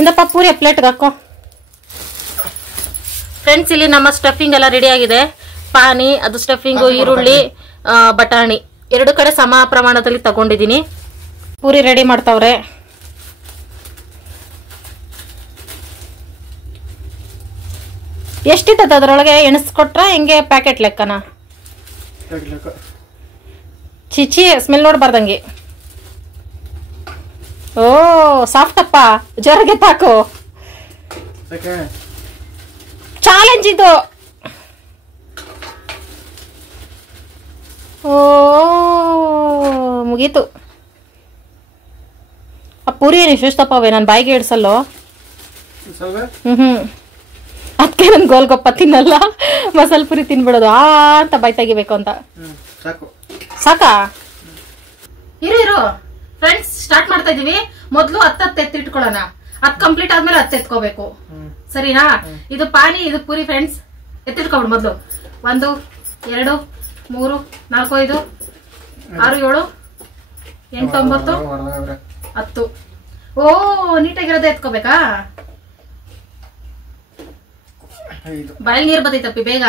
ಇಂದಪ್ಪ ಪೂರಿ ಪ್ಲೇಟ್ಗೆ ಹಾಕೋ ಫ್ರೆಂಡ್ಸ್. ಇಲ್ಲಿ ನಮ್ಮ ಸ್ಟಫಿಂಗ್ ಎಲ್ಲ ರೆಡಿ ಆಗಿದೆ. ಪಾನಿ, ಅದು ಸ್ಟಫಿಂಗು, ಈರುಳ್ಳಿ, ಬಟಾಣಿ 2 ಕಡೆ ಸಮ ಪ್ರಮಾಣದಲ್ಲಿ ತಗೊಂಡಿದ್ದೀನಿ. ಪೂರಿ ರೆಡಿ ಮಾಡ್ತಾವ್ರೆ. ಎಷ್ಟಿತ್ತದ ಅದರೊಳಗೆ ಎಣಿಸ್ಕೊಟ್ರ ಹೆಂಗೆ? ಪ್ಯಾಕೆಟ್ ಲೆಕ್ಕನ? ಚಿಚಿ, ಸ್ಮೆಲ್ ನೋಡ್ಬಾರ್ದಂಗೆ. ಓ ಸಾಫ್ಟಪ್ಪ, ಜೋರಾಗೆ ತಾಕು. ಚಾಲೆಂಜ್ ಇದು. ಓ ಮುಗೀತು. ಆ ಪೂರಿ ಏನು ಇಷ್ಟಪ್ಪವೇ, ನಾನು ಬಾಯಿಗೆ ಇಡ್ಸಲ್ಲೋ. ಅದಕ್ಕೆ ನನ್ ಗೋಲ್ಗೊಪ್ಪ ತಿನ್ನಲ್ಲ, ಮಸಾಲೆ ಪುರಿ ತಿನ್ಬಿಡೋದು ಅಂತ ಬಾಯಿ ತೆಗಿಬೇಕು ಅಂತ. ಸಾಕಾ? ಇರು ಫ್ರೆಂಡ್ಸ್, ಸ್ಟಾರ್ಟ್ ಮಾಡ್ತಾ ಇದೀವಿ. ಮೊದ್ಲು 10 ಎತ್ತಿಟ್ಕೊಳ್ಳೋಣ. 10 ಕಂಪ್ಲೀಟ್ ಆದ್ಮೇಲೆ 10 ಎತ್ಕೋಬೇಕು, ಸರಿನಾ? ಇದು ಪಾನಿ, ಇದು ಪೂರಿ ಫ್ರೆಂಡ್ಸ್. ಎತ್ತಿಟ್ಕೊಬಿಡು ಮೊದ್ಲು. 1 2 3 4 5 6 7 8 9 10. ಓ ನೀಟಾಗಿರೋದೇ ಎತ್ಕೋಬೇಕಾ? ಬಾಯಲ್ಲಿ ನೀರು ಬರ್ತೈತಪ್ಪಿ, ಬೇಗ.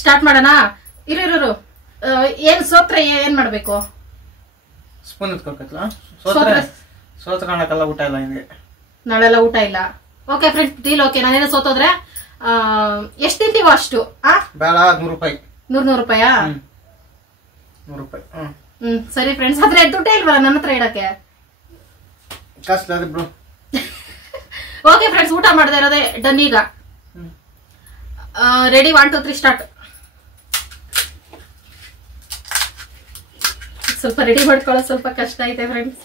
ಸ್ಟಾರ್ಟ್ ಮಾಡೋಣ. ಇರು. ಏನ್ ಸೋತ್ರೆ ಏನ್ ಮಾಡ್ಬೇಕು? ಸ್ಪೂನ್ ಎತ್ಕೋಬೇಕಲ್ಲ. ಸೋತ್ರ ಕಾಣಕ್ಕೆಲ್ಲ ಊಟ ಇಲ್ಲ ನಿಮಗೆ. ನಾಳೆಲ್ಲ ಊಟ ಇಲ್ಲ. Okay friends, deal. ಓಕೆ, ನಾನೇನೋ ಸೋತೋದ್ರೆ ಎಷ್ಟು ತಿಂತೀವೋ ಅಷ್ಟು. ಬೇಡ, 100 ರೂಪಾಯಿ. 100 ರೂಪಾಯಾ? 100 ರೂಪಾಯಿ. ಸರಿ ಫ್ರೆಂಡ್ಸ್, ಆದ್ರೆ ದುಡ್ಡೇ ಇಲ್ವಲ್ಲ ನನ್ನ ಹತ್ರ ಇಡಕ್ಕೆ. Costly bro. ಓಕೆ ಫ್ರೆಂಡ್ಸ್, ಊಟ ಮಾಡದೆ ಇರೋದೇ ಡನ್. ಈಗ ರೆಡಿ, 1 2 3 ಸ್ಟಾರ್ಟ್. ಸ್ವಲ್ಪ ರೆಡಿ ಮಾಡ್ಕೊಳ್ಳೋ ಸ್ವಲ್ಪ ಕಷ್ಟ ಐತೆ ಫ್ರೆಂಡ್ಸ್.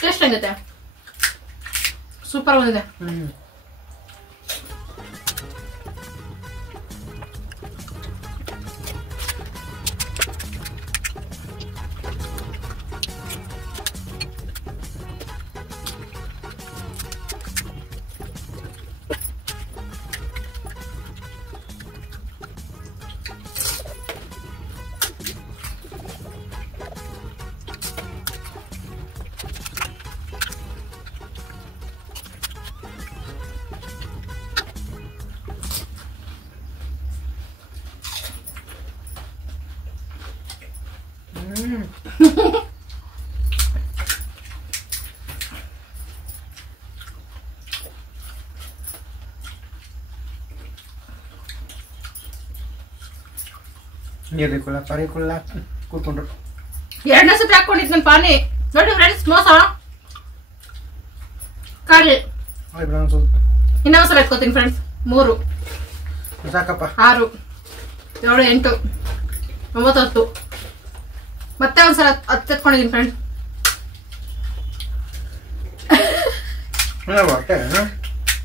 ಟೇಸ್ಟ್ ಹೆಂಗೈತೆ? ಸೂಪರ್ ಬಂದಿದೆ. ನೀರಿಕೊಳ್ಳ ಪರಿಕೊಳ್ಳ ಕೂತ್ಕೊಂಡ್ರು. 2ನೇ ಸತಿ ಹಾಕೊಂಡಿದ್ ನನ್ ಪಾನಿ ನೋಡಿ ಫ್ರೆಂಡ್ಸ್. ಮೋಸ ಕಾಳಿ ಇನ್ನೊಂದ್ಸಲ ಎತ್ಕೋತೀನಿ ಫ್ರೆಂಡ್ಸ್. 3 ಸಾಕಪ್ಪ. 6 7 8 9 10 ಮತ್ತೆ ಒಂದ್ಸಲ 10 ಎತ್ಕೊಂಡಿದೀನಿ ಫ್ರೆಂಡ್ಸ್.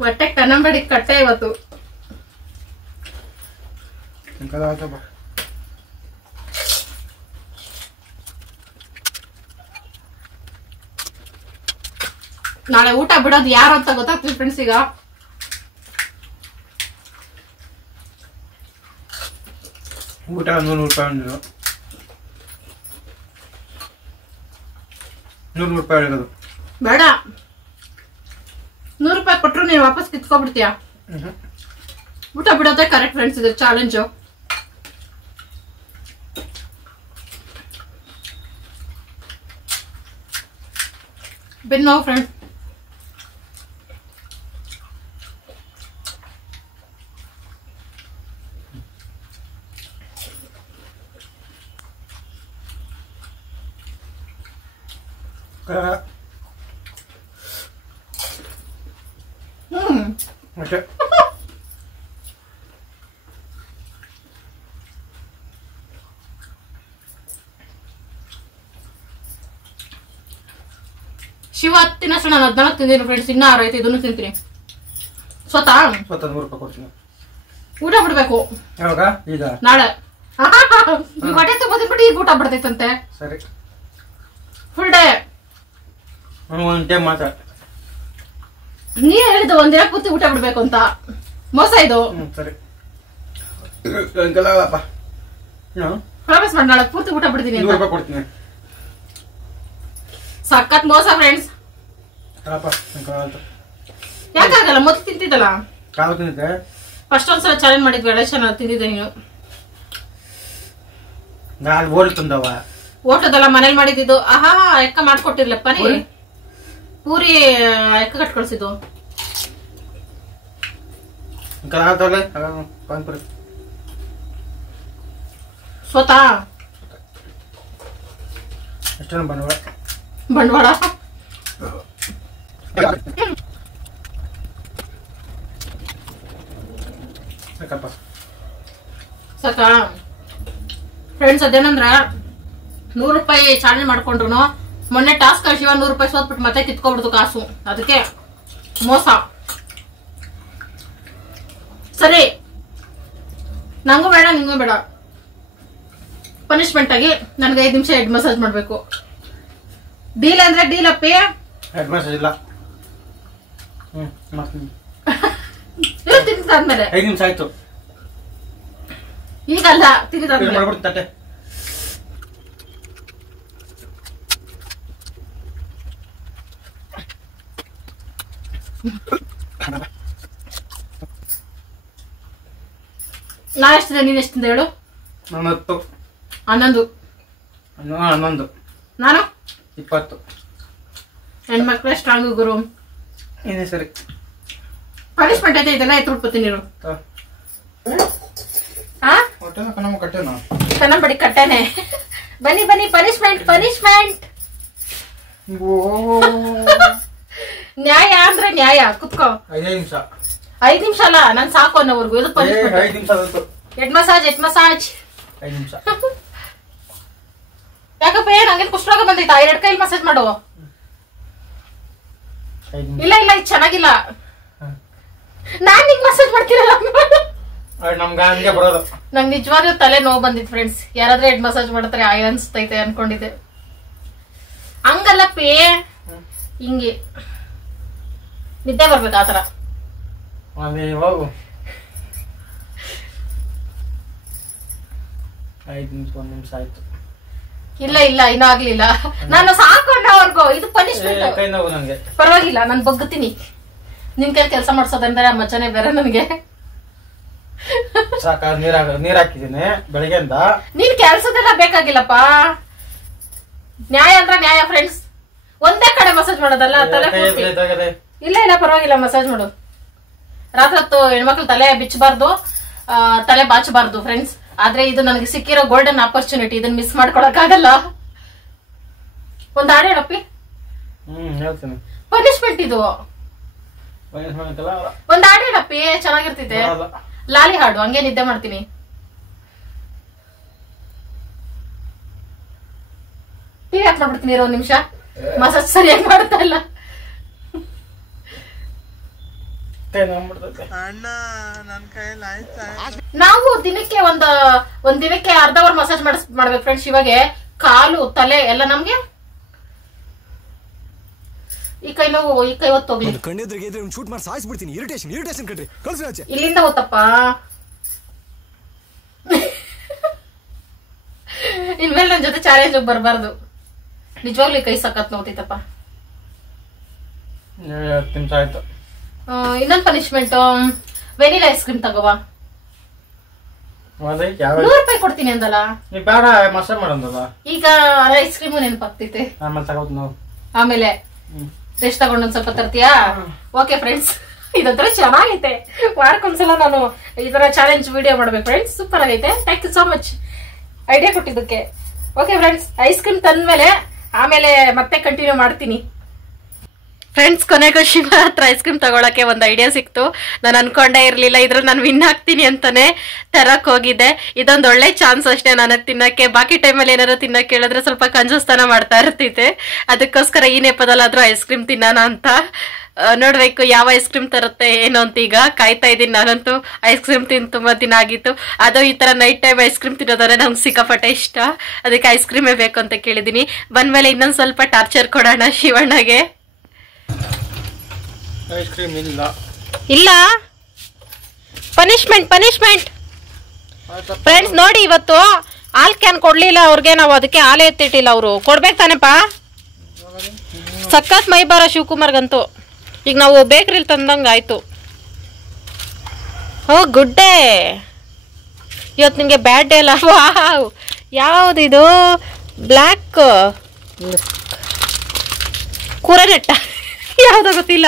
ಹೊಟ್ಟೆ ಕನ್ನಂಬಡಿ ಕಟ್ಟೆ ಇವತ್ತು. ನಾಳೆ ಊಟ ಬಿಡೋದು ಯಾರು ಅಂತ ಗೊತ್ತಾಗ್ತದೆ ಫ್ರೆಂಡ್ಸ್. ಈಗ ಊಟ 100 ರೂಪಾಯಿ 100 ರೂಪಾಯಿ ಇರೋದು ಬೇಡ. 100 ರೂಪಾಯಿ ಕೊಟ್ಟರು ನೀನು ವಾಪಸ್ ಕಿತ್ಕೊಬಿಡ್ತೀಯ. ಊಟ ಬಿಡೋದೇ ಕರೆಕ್ಟ್ ಫ್ರೆಂಡ್ಸ್. ಇದು ಚಾಲೆಂಜು. ಬೆನ್ನು ಫ್ರೆಂಡ್ಸ್. ಅಷ್ಟೇ. ಶಿವ ತಿನ್ನಷ್ಟು ನಾನು 14 ತಿಂತೀನಿ ಫ್ರೆಂಡ್ಸ್. ಇನ್ನ 6 ಐತೆ, ಇದನ್ನು ತಿಂತೀನಿ. ಸ್ವತಃ 100 ರೂಪಾಯಿ ಕೊಡ್ತೀನಿ. ಊಟ ಬಿಡ್ಬೇಕು ಯಾವಾಗ? ಈಗ ನಾಳೆ. ಹೊಟ್ಟೆ ತಗೋದ್ಬಿಟ್ಟು ಈಗ ಊಟ ಬಿಡ್ತೈತಂತೆ. ಸರಿ, ಫುಲ್ ಡೇ. ಒಂದು ಟೈಮ್ ಮಾತ್ರ. ನೀ ಹೇಳಿದ್ದು ಒಂದಿನ ಕೂತಿ ಊಟ ಬಿಡ್ಬೇಕು ಅಂತ. ಮೋಸ ಇದು. ಸರಿ, ಪ್ರಾಮಿಸ್ ಮಾಡಿ ನಾಳೆ ಪೂರ್ತಿ ಊಟ ಬಿಡ್ತೀನಿ ಅಂತ. 100 ರೂಪಾಯಿ ಕೊಡ್ತೀನಿ. ಸಖತ್ ಮೋಸ ಫ್ರೆಂಡ್ಸ್. ಯಾಕಾಗಲ್ಲ? ಮೊದಲು ತಿಂತಿದ್ದಲ್ಲ. ಫಸ್ಟ್ ಒಂದ್ಸಲ ಚಾಲೆಂಜ್ ಮಾಡಿದ್ವಿ, ಎಲೆಕ್ಷನ್ ತಿಂದಿದ್ದೆ ನೀನು. ಓಟದಲ್ಲ ಮನೇಲಿ ಮಾಡಿದ್ದು. ಆಹಾ, ಎಕ್ಕ ಮಾಡ್ಕೊಟ್ಟಿರ್ಲಪ್ಪ ನೀ. ಪೂರಿ ಎಕ್ಕ ಕಟ್ ಕಳ್ಸಿದ್ದು. ಸ್ವತಃ ಬಂಡವಾಳ. ಸಾಕಾ ಫ್ರೆಂಡ್ಸ್? ಅದೇನಂದ್ರ 100 ರೂಪಾಯಿ ಚಾಲೆಂಜ್ ಮಾಡ್ಕೊಂಡ್ರು. ಮೊನ್ನೆ ಟಾಸ್ಕ್ ಶಿವ 100 ರೂಪಾಯಿ ಸೋತ್ಬಿಟ್ಟು ಮತ್ತೆ ಕಿತ್ಕೊಬಿಡ್ತು ಕಾಸು. ಅದಕ್ಕೆ ಮೋಸ. ಸರಿ, ನಂಗೂ ಬೇಡ ನಿಂಗೂ ಬೇಡ. ಪನಿಷ್ಮೆಂಟ್ ಆಗಿ ನನ್ಗೆ 5 ನಿಮಿಷ ಹೆಡ್ ಮಸಾಜ್ ಮಾಡ್ಬೇಕು. ಡೀಲ್ ಅಂದ್ರೆ ಡೀಲ್ ಅಪ್ಪಿ. ಹೆಡ್ ಮಸಾಜ್ ಇಲ್ಲ. ತಿಂದಾದ್ಮೇಲೆ 5 ನಿಮಿಷ ಆಯ್ತು. ಈಗಲ್ಲ, ತಿಂದಾದ್ಮೇಲೆ. ನಾ ಎಷ್ಟಿದೆ ನೀನ್ ಎಷ್ಟಿದೆ ಹೇಳು? ನಾನು 10. 11. 11. ನಾನು 20. ಹೆಣ್ಮಕ್ಳೇ ಸ್ಟ್ರಾಂಗ್ ಗುರು. ಏನೇ ಸರಿ. ಪನಿಷ್ಮೆಂಟ್ ಐತೆ, ಇದೆಲ್ಲ ಎತ್ಬಿಟ್ಬಿಡ್ತೀನಿ ನೀನು. ಕನ್ನಂಬಡಿ ಕಟ್ಟೆನೆ. ಬನ್ನಿ ಬನ್ನಿ, ಪನಿಷ್ಮೆಂಟ್ ಪನಿಷ್ಮೆಂಟ್. ನ್ಯಾಯ ಅಂದ್ರೆ ನ್ಯಾಯ. ಕುತ್ಕೋ. 5 ನಿಮಿಷ. 5 ನಿಮಿಷ ಅಲ್ಲ, ನನ್ ಸಾಕು ಅನ್ನೋವರೆಗೂ. ಇದು ಪನಿಷ್ಮೆಂಟ್. 5 ನಿಮಿಷ ಆಯ್ತು. ಹೆಡ್ ಮಸಾಜ್ 5 ನಿಮಿಷ. ಯಾಕಪ್ಪ ಏನ್ ಹಂಗೇನ್ ಕುಷ್ಠರೋಗ ಬಂದೈತಾ? 2 ಕೈಲಿ ಮಸಾಜ್ ಮಾಡು. ಇಲ್ಲ ಇಲ್ಲ, ಇದು ಚೆನ್ನಾಗಿಲ್ಲ. ನಾನ್ ನಿಂಗ್ ಮಸಾಜ್ ಮಾಡ್ತೀರಲ್ಲ. ನಮ್ಗೆ ಹಂಗೆ ಬರೋದು. ನಂಗೆ ನಿಜವಾಗ್ಲೂ ತಲೆ ನೋವು ಬಂದಿತ್ತು ಫ್ರೆಂಡ್ಸ್. ಯಾರಾದ್ರೂ ಹೆಡ್ ಮಸಾಜ್ ಮಾಡ್ತಾರೆ ಆಯ ಅನ್ಸ್ತೈತೆ ಅನ್ಕೊಂಡಿದ್ದೆ. ಹಂಗಲ್ಲ ಪೇ, ಹಿಂಗೆ ನಿದ್ದೆ ಬರ್ಬೇಕು ಆತರ. ಹೋಗು. 5 ನಿಮಿಷ 1 ನಿಮಿಷ ಆಯ್ತು. ಇಲ್ಲ ಇಲ್ಲ, ಇನ್ನೂ ಆಗ್ಲಿಲ್ಲ. ನಾನು ಸಾಕೊಂಡವ್ರಿಗೂ ಇದು ಪನಿಷ್ಮೆಂಟ್. ಕೈ ನೋವು ನಂಗೆ. ಪರವಾಗಿಲ್ಲ, ನಾನು ಬಗ್ಗುತ್ತೀನಿ. ನಿನ್ ಕೈ ಕೆಲಸ ಮಾಡ್ಸೋದಂದ್ರೆ ಆ ಮಜಾನೆ ಬೇರೆ ನನಗೆ. ಸಾಕ, ನೀರ್ ಹಾಕಿದೀನಿ ಬೆಳಗ್ಗೆಯಿಂದ. ನೀನ್ ಕೆಲ್ಸದೆಲ್ಲ ಬೇಕಾಗಿಲ್ಲಪ್ಪ. ನ್ಯಾಯ ಅಂದ್ರೆ ನ್ಯಾಯ ಫ್ರೆಂಡ್ಸ್. ಒಂದೇ ಕಡೆ ಮಸಾಜ್ ಮಾಡೋದಲ್ಲ, ತಲೆ ಪೂರ್ತಿ. ಇಲ್ಲ ಇಲ್ಲ, ಪರವಾಗಿಲ್ಲ, ಮಸಾಜ್ ಮಾಡು. ರಾತ್ರಿ ಹೊತ್ತು ಹೆಣ್ಮಕ್ಳು ತಲೆ ಬಿಚ್ಚಬಾರ್ದು, ತಲೆ ಬಾಚಬಾರ್ದು ಫ್ರೆಂಡ್ಸ್. ಆದ್ರೆ ಇದು ನನಗೆ ಸಿಕ್ಕಿರೋ ಗೋಲ್ಡನ್ ಆಪರ್ಚುನಿಟಿ. ಇದನ್ನ ಮಿಸ್ ಮಾಡ್ಕೊಳಕ್ ಆಗಲ್ಲ. ಒಂದ್ ಹಾಡು ಹೇಳಪ್ಪಿ. ಹೇಳ್ತೀನಿ. ಪನಿಷ್ಮೆಂಟ್ ಇದು. ಒಂದ್ ಹಾಡು ಹೇಳಪ್ಪಿ, ಚೆನ್ನಾಗಿರ್ತೈತೆ. ಲಾಲಿ ಹಾಡು, ಹಂಗೆ ನಿದ್ದೆ ಮಾಡ್ತೀನಿ. ಟಿವಿ ಆಫ್ ಮಾಡ್ಬಿಡ್ತೀನಿ. 1 ನಿಮಿಷ. ಮಸಾಜ್ ಸರಿಯಾಗಿ ಮಾಡ್ತಾ ಇಲ್ಲ. ನಾವು ದಿನಕ್ಕೆ ಒಂದ್ ದಿನಕ್ಕೆ ಅರ್ಧ ಅವರ್ ಮಸಾಜ್ ಮಾಡ್ಬೇಕು ಫ್ರೆಂಡ್ಸ್. ಇವಾಗ ಕಾಲು ತಲೆ ಎಲ್ಲ ನಮ್ಗೆ. ಈ ಕೈ ನೋವು, ಈ ಕೈ ಹೊತ್ತು ಹೋಗ್ಲಿ. ಇಲ್ಲಿಂದ ಹೊತ್ತಪ್ಪ. ಇನ್ಮೇಲೆ ನನ್ ಜೊತೆ ಚಾಲೆಂಜ್ ಬರ್ಬಾರ್ದು. ನಿಜವಾಗ್ಲೂ ಈ ಕೈ ಸಖತ್ ನೋವ್ತೈತಪ್ಪ. 10 ನಿಮಿಷ ಆಯ್ತು. ಇನ್ನೊಂದು ಪನಿಷ್ಮೆಂಟ್, ವೆನಿಲಾ ಐಸ್ ಕ್ರೀಮ್ ತಗೋವಾ. 100 ರೂಪಾಯಿ ಕೊಡ್ತೀನಿ ಅಂದಲ್ಲ. ಬೇಡ, ಮಸಾಜ್ ಮಾಡಂದಲ್ಲ. ಈಗ ಐಸ್ ಕ್ರೀಮು ನೆನಪಾಗ್ತೈತೆ. ಆಮೇಲೆ ಟೇಸ್ಟ್ ತಗೊಂಡು ಒಂದ್ ಸ್ವಲ್ಪ ತರ್ತೀಯಾ? ಓಕೆ ಫ್ರೆಂಡ್ಸ್, ಇದೊಂಥರ ಚೆನ್ನಾಗೈತೆ. ವಾರಕ್ಕೊಂದ್ಸಲ ನಾನು ಈ ತರ ಚಾಲೆಂಜ್ ವಿಡಿಯೋ ಮಾಡ್ಬೇಕು ಫ್ರೆಂಡ್ಸ್. ಸೂಪರ್ ಆಗೈತೆ. Thank you so much idea ಕೊಟ್ಟಿದ್ದಕ್ಕೆ. ಓಕೆ ಫ್ರೆಂಡ್ಸ್, ಐಸ್ ಕ್ರೀಮ್ ತಂದ್ಮೇಲೆ ಆಮೇಲೆ ಮತ್ತೆ ಕಂಟಿನ್ಯೂ ಮಾಡ್ತೀನಿ ಫ್ರೆಂಡ್ಸ್. ಕೊನೆಗೂ ಶಿವ ಹತ್ರ ಐಸ್ ಕ್ರೀಮ್ ತಗೊಳಕ್ಕೆ ಒಂದು ಐಡಿಯಾ ಸಿಕ್ತು. ನಾನು ಅನ್ಕೊಂಡೇ ಇರ್ಲಿಲ್ಲ ಇದ್ರಲ್ಲಿ ನಾನು ವಿನ್ ಆಗ್ತೀನಿ ಅಂತಾನೆ ತರಕ್ ಹೋಗಿದ್ದೆ. ಇದೊಂದು ಒಳ್ಳೆ ಚಾನ್ಸ್ ಅಷ್ಟೇ ನನಗೆ ತಿನ್ನಕ್ಕೆ. ಬಾಕಿ ಟೈಮಲ್ಲಿ ಏನಾದ್ರು ತಿನ್ನಕ್ಕೆ ಹೇಳಿದ್ರೆ ಸ್ವಲ್ಪ ಕಂಜೂಸ್ತನ ಮಾಡ್ತಾ ಇರ್ತಿದ್ದೆ. ಅದಕ್ಕೋಸ್ಕರ ಈ ನೆಪದಲ್ಲಾದ್ರೂ ಐಸ್ ಕ್ರೀಮ್ ತಿನ್ನೋಣ ಅಂತ. ನೋಡ್ಬೇಕು ಯಾವ ಐಸ್ ಕ್ರೀಮ್ ತರುತ್ತೆ ಏನು ಅಂತ. ಈಗ ಕಾಯ್ತಾ ಇದ್ದೀನಿ. ನಾನಂತೂ ಐಸ್ ಕ್ರೀಮ್ ತಿಂದು ತುಂಬಾ ದಿನ ಆಗಿತ್ತು. ಅದು ಈ ತರ ನೈಟ್ ಟೈಮ್ ಐಸ್ ಕ್ರೀಮ್ ತಿನ್ನೋದಾದ್ರೆ ನಂಗೆ ಸಿಕ್ಕಾಪಟ್ಟೆ ಇಷ್ಟ. ಅದಕ್ಕೆ ಐಸ್ ಕ್ರೀಮೇ ಬೇಕು ಅಂತ ಕೇಳಿದೀನಿ. ಬಂದ್ಮೇಲೆ ಇನ್ನೊಂದ್ ಸ್ವಲ್ಪ ಟಾರ್ಚರ್ ಕೊಡೋಣ ಶಿವಣ್ಣಗೆ. ಐಸ್ ಕ್ರೀಮ್ ಇಲ್ಲ, ಪನಿಷ್ಮೆಂಟ್ ಫ್ರೆಂಡ್ಸ್. ನೋಡಿ, ಇವತ್ತು ಹಾಲ್ ಕ್ಯಾನ್ ಕೊಡ್ಲಿಲ್ಲ ಅವ್ರಿಗೆ. ನಾವು ಅದಕ್ಕೆ ಹಾಲೇ ಎತ್ತಿಟ್ಟಿಲ್ಲ. ಅವರು ಕೊಡ್ಬೇಕು ತಾನೇಪ್ಪ. ಸಖತ್ ಮೈ ಬಾರ ಶಿವಕುಮಾರ್ಗಂತೂ. ಈಗ ನಾವು ಬೇಕ್ರಿಲಿ ತಂದಂಗ ಆಯ್ತು. ಓ ಗುಡ್ಡೆ, ಇವತ್ತು ನಿಂಗೆ ಬ್ಯಾಡ್ ಡೇ ಅಲ್ಲ. ವಾವ್, ಯಾವ್ದಿದು? ಬ್ಲ್ಯಾಕ್ ಕೂರನೆಟ್ಟ ಯಾವ್ದೋ ಗೊತ್ತಿಲ್ಲ.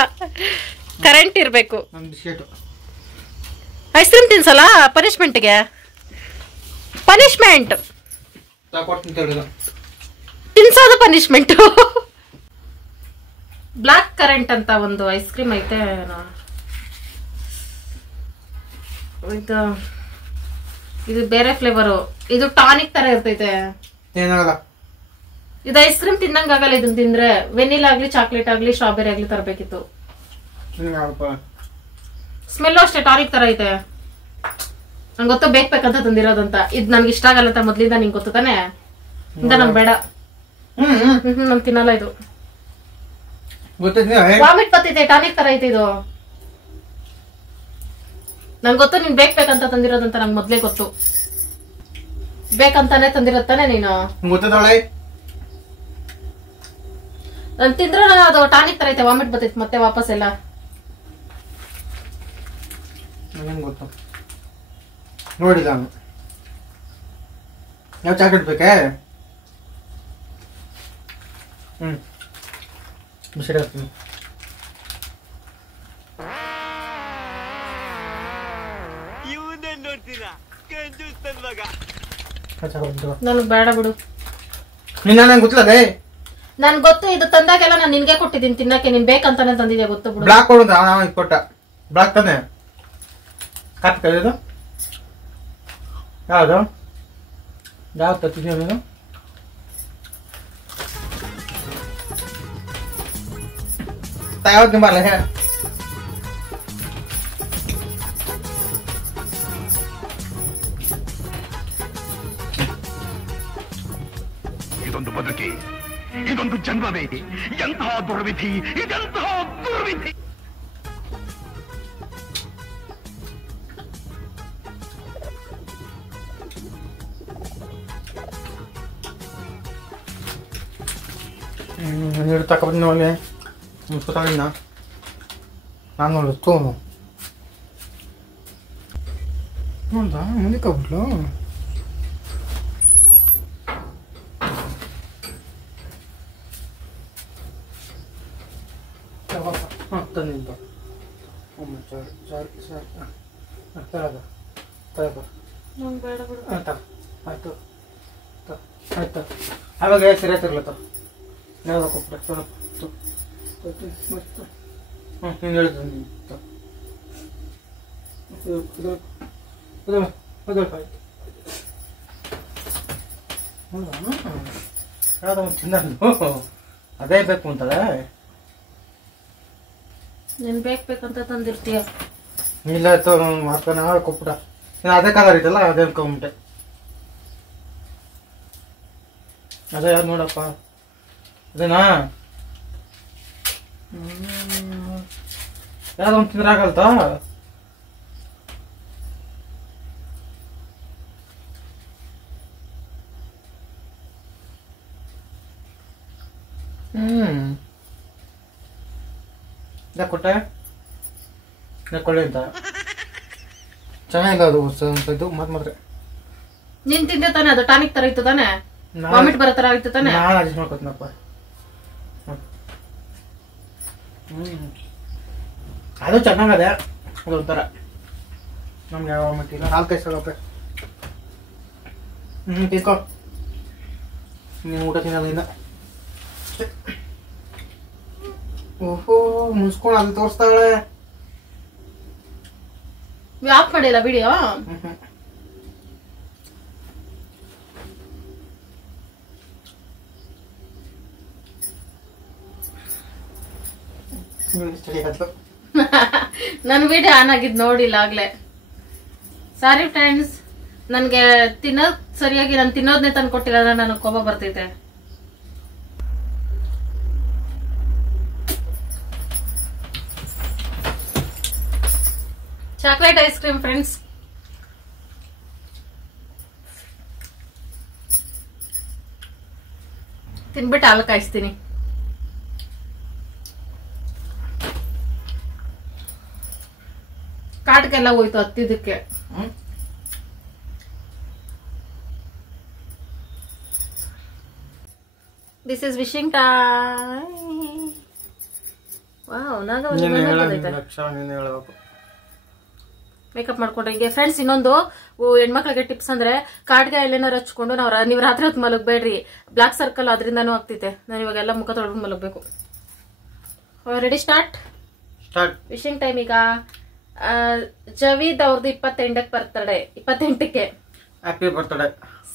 ಕರೆಂಟ್ ಇರ್ಬೇಕು. ಐಸ್ ಕ್ರೀಮ್ ತಿನ್ಸಲ್ಲ ಪನಿಷ್ಮೆಂಟ್ಗೆ. ಪನಿಷ್ಮೆಂಟ್ ತಿನ್ಸೋದು ಪನಿಷ್ಮೆಂಟ್. ಬ್ಲ್ಯಾಕ್ ಕರೆಂಟ್ ಅಂತ ಒಂದು ಐಸ್ ಕ್ರೀಮ್ ಐತೆ. ಇದು ಬೇರೆ ಫ್ಲೇವರು. ಇದು ಟಾನಿಕ್ ತರ ಇರ್ತೈತೆ. ಇದು ಐಸ್ ಕ್ರೀಮ್ ತಿನ್ನಂಗಾಗಲ್ಲ. ಇದನ್ನ ತಿಂದ್ರೆ ವೆನಿಲಾ ಆಗ್ಲಿ, ಚಾಕ್ಲೇಟ್ ಆಗ್ಲಿ, ಸ್ಟ್ರಾಬೆರಿ ಆಗ್ಲಿ ತರಬೇಕಿತ್ತು. ಸ್ಮೆಲ್ ಅಷ್ಟೇ ಟಾನಿಕ್ ತರ ಐತೆ. ನಂಗೆ ಗೊತ್ತು ಬೇಕಂತ ತಂದಿರೋದಂತ. ಇದು ನನ್ಗೆ ಇಷ್ಟ ಆಗಲ್ಲ ಅಂತ ಮೊದ್ಲಿಂದ ನಿಂಗೆ ಗೊತ್ತು ತಾನೆ. ಇಂದ ನಂಗೆ ಬೇಡ. ನಮ್ ತಿನ್ನಲ್ಲ ಇದು. ವಾಮಿಟ್ ಬರ್ತೈತೆ. ಟಾನಿಕ್ ತರ ಐತೆ ಇದು. ನಂಗೆ ಗೊತ್ತು ನೀನ್ ಬೇಕಂತ ತಂದಿರೋದಂತ. ನಂಗೆ ಮೊದ್ಲೇ ಗೊತ್ತು. ಬೇಕಂತಾನೆ ತಂದಿರತ್ತಾನೆ ನೀನು. ನಾನು ತಿಂದ್ರೆ ಅದು ಟಾನಿಕ್ ತರ ಐತೆ. ವಾಮಿಟ್ ಬರ್ತೈತೆ ಮತ್ತೆ ವಾಪಸ್ ಎಲ್ಲ. ನನಗೆ ಗೊತ್ತು ನೋಡಿಲ್ಲ ನಾನು. ಯಾವ ಚಾಕ್ಲೇಟ್ ಬೇಕೇ? ಬಿಸಿಡಿ ಹಾಕ್ತೀನಿ. ನನಗ್ ಬೇಡ ಬಿಡು. ನಿನ್ನ ನಂಗೆ ಗೊತ್ತಿಲ್ಲ. ನನ್ ಗೊತ್ತು, ಇದು ತಂದಾಗೆಲ್ಲ ನಾನು ನಿನ್ಗೆ ಕೊಟ್ಟಿದ್ದೀನಿ ತಿನ್ನಕ್ಕೆ. ನೀನ್ ಬೇಕಂತಾನೆ ತಂದಿದ್ಯಾ ಗೊತ್ತು ಬಿಡು. ಬ್ಲಾಕ್ ಕೊಡು ಅಂತ ಅವನ ಕೊಟ್ಟ. ಬ್ಲಾಕ್ ತಾನೆ ಕಾಪಿ ಕಲಿಯೋದು ಯಾವುದು ಯಾವ್ದು ತತ್ತಿದ್ಯಾ ನೀನು? ಯಾವ್ದು ನಿಂಬಲ್ಲ ಹೇ ಇದೊಂದು ಬದುಕಿ, ಇದೊಂದು ಜನ್ಮವೇ, ಎಂತಹ ದುರ್ವಿಧಿ, ಇದೆಂತಹ ದುರ್ವಿಧಿ. ನೀರು ತಗೊಬಂದು ನೋಡಿ ಮುಸ್ಕೊತಾಳಿನ ನಾನು ನೋಡು ತೋನು ನೋಡ್ದ ಮುಂದೆ ಕಬಿಟ್ಲು. ಹಾಂ ತಂದಿದ್ದ ಸರಿ ಸರಿ ಹಾಂ ತರದ ತಗೋ ಆಯ್ತು ಆಯ್ತು ಆಯ್ತು ಆವಾಗ ಸರಿ ಆಯ್ತಿರ್ಲತ್ತ ಯಾವಾಗ ಕೊಟ್ಬಿಡ ಹಾಂ ನೀನು ಹೇಳಿದ್ರು ಯಾವ್ದು ತಿಂದ ಅದೇ ಬೇಕು ಅಂತದ. ನೀನ್ ಬೇಕಂತ ತಂದಿರ್ತೀಯ. ಇಲ್ಲ ಮಾಡ್ತಾನೆ ಕೊಟ್ಬಿಡ. ನೀನು ಅದೇ ಕಾಲ ಐತಲ್ಲ ಅದೇ ಅನ್ಕೊಂಬಿಟ್ಟೆ. ಅದೇ ಯಾವ್ದು ನೋಡಪ್ಪ ಅದೇನಾ ಯಾವ್ದು ಒಂದು ತಿಂದ್ರೆ ಆಗಲ್ತಾ? ಯಾಕೆ ಕೊಟ್ಟೆ? ಯಾಕೆ ಕೊಳ್ಳೆ ಅಂತ ಚೆನ್ನಾಗಿಲ್ಲ ಅದು ಇದು ಮಾತ್ರೆ. ನೀನ್ ತಿಂದೆ ತಾನೆ, ಅದು ಟಾನಿಕ್ ತರ ಇತ್ತು ತಾನೆ, ವಾಮಿಟ್ ಬರೋ ತರ ಇತ್ತು ತಾನೆ. ನಾನು ಅಡ್ಜಸ್ಟ್ ಮಾಡ್ಕೊತೀನಪ್ಪ. ಅದು ಚೆನ್ನಾಗದೆ, ಅದೊಂಥರ ನಮ್ಗೆ ಯಾವ ಮಟ್ಟಿಲ್ಲ. 4-5 ರೂಪಾಯಿ ತಿಳ್ಕೊ. ನೀನು ಊಟ ತಿನ್ನೋದ್ರಿಂದ ಓಹೋ ಮುನ್ಸ್ಕೊಂಡು ಅಲ್ಲಿ ತೋರಿಸ್ತಾಳೆ. ಆಫ್ ಮಾಡಿಲ್ಲ ವಿಡಿಯೋ. ನನ್ ವಿಡಿಯೋ ಆನ್ ಆಗಿದ್ ನೋಡಿಲ್ಲ ಆಗ್ಲೇ. ಸಾರಿ ಫ್ರೆಂಡ್ಸ್, ನನ್ಗೆ ತಿನ್ನೋದ್ ಸರಿಯಾಗಿ ನಾನು ತಿನ್ನೋದ್ನೇ ತಂದು ಕೊಟ್ಟಿಲ್ಲ, ನನಗೆ ಕೋಪ ಬರ್ತೈತೆ. Chocolate ice cream friends. ತಿನ್ಬಿಟ್ಟು ಹಾಲು ಕಾಯಿಸ್ತೀನಿ. ಕಾಟ್ಗೆಲ್ಲ ಹೋಯ್ತು ಹತ್ತಿದ್ದಕ್ಕೆ. This is wishing time. Wow, makeup ಮಾಡ್ಕೊಂಡ್ರೆ ಹಿಂಗೆ ಫ್ರೆಂಡ್ಸ್. ಇನ್ನೊಂದು ಹೆಣ್ಮಕ್ಳಿಗೆ ಟಿಪ್ಸ್ ಅಂದ್ರೆ, ಕಾಡ್ಗೆ ಎಲ್ಲೇನಾರು ಹಚ್ಕೊಂಡು ನೀವು ರಾತ್ರಿ ಹೊತ್ತು ಮಲಗಬೇಡ್ರಿ. ಬ್ಲಾಕ್ ಸರ್ಕಲ್ ಅದರಿಂದಾನು ಆಗ್ತೈತೆ. ನಾನು ಇವಾಗೆಲ್ಲ ಮುಖ ತೊಳ್ಕೊಂಡು ಮಲಗಬೇಕು. Ready start. Wishing time. ಈಗ ಜವೀದ್ ಅವ್ರದ್ದು 28ಕ್ಕೆ ಬರ್ತಡೆ. 28ಕ್ಕೆ ಹ್ಯಾಪಿ ಬರ್ತ್ಡೇ.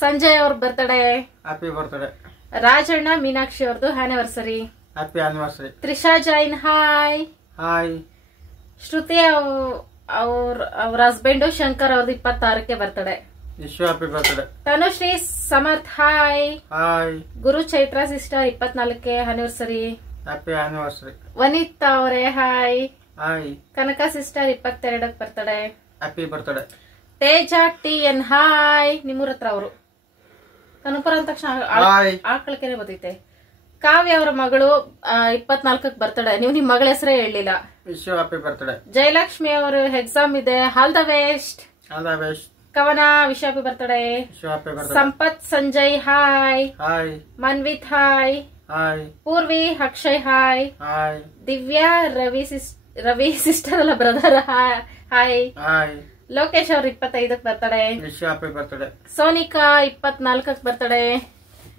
ಸಂಜಯ್ ಅವ್ರ birthday. Happy birthday. Rajanna Meenakshi ಅವ್ರದ್ದು anniversary. Happy anniversary. Trisha Jain hi. Hi. Shruti ಅವ್ರ ಹಸ್ಬೆಂಡ್ ಶಂಕರ್ ಅವ್ರದ್ದು 26ಕ್ಕೆ birthday. Wish happy birthday. Tanushree Samarth hi. Hi. Guru Chaitra sister 24ಕ್ಕೆ ಆನಿವರ್ಸರಿ. Happy anniversary. ವನಿತಾ ಅವರೇ ಹಾಯ್. ಹಾಯ್. ಕನಕ ಸಿಸ್ಟರ್ 22ಕ್ಕೆ birthday. Happy birthday. Teja TN hi. ನಿಮ್ಮೂರ ಹತ್ರ ಅವರು. ಕನಕಪುರ ಅಂದ ತಕ್ಷಣ ಆಕಳಕೆನೆ ಬರ್ತೈತೆ. ಕಾವ್ಯ ಅವರ ಮಗಳು 24ಕ್ಕೆ ಬರ್ತಡೆ. ನೀವು ನಿಮ್ ಮಗಳ ಹೆಸರೇ ಹೇಳಿಲ್ಲ. Wish you happy birthday. Jayalakshmi ಅವರು ಎಕ್ಸಾಮ್ ಇದೆ. All the best. All the best. Kavana wish happy birthday. Wish you happy birthday. Sampath Sanjay hi. Hi. Manvith hi. Hi. Purvi Akshay hi. Hi. Divya Ravi sister ಅಲ್ಲ ಬ್ರದರ್ ಹಾಯ್. ಹಾಯ್. ಲೋಕೇಶ್ ಅವ್ರ 25ಕ್ಕೆ birthday. Wish you happy birthday. Sonika 24ಕ್ಕೆ birthday.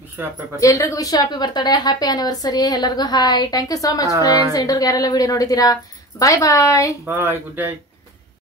Wish you happy birthday. ಎಲ್ರಿಗೂ wish happy birthday. Happy anniversary ಎಲ್ಲರಿಗೂ. Hi. Thank you so much friends. ಎಂಡೂರ್ಗೆ ಯಾರೆಲ್ಲ video ನೋಡಿದೀರಾ. Bye bye. Bye. Good night.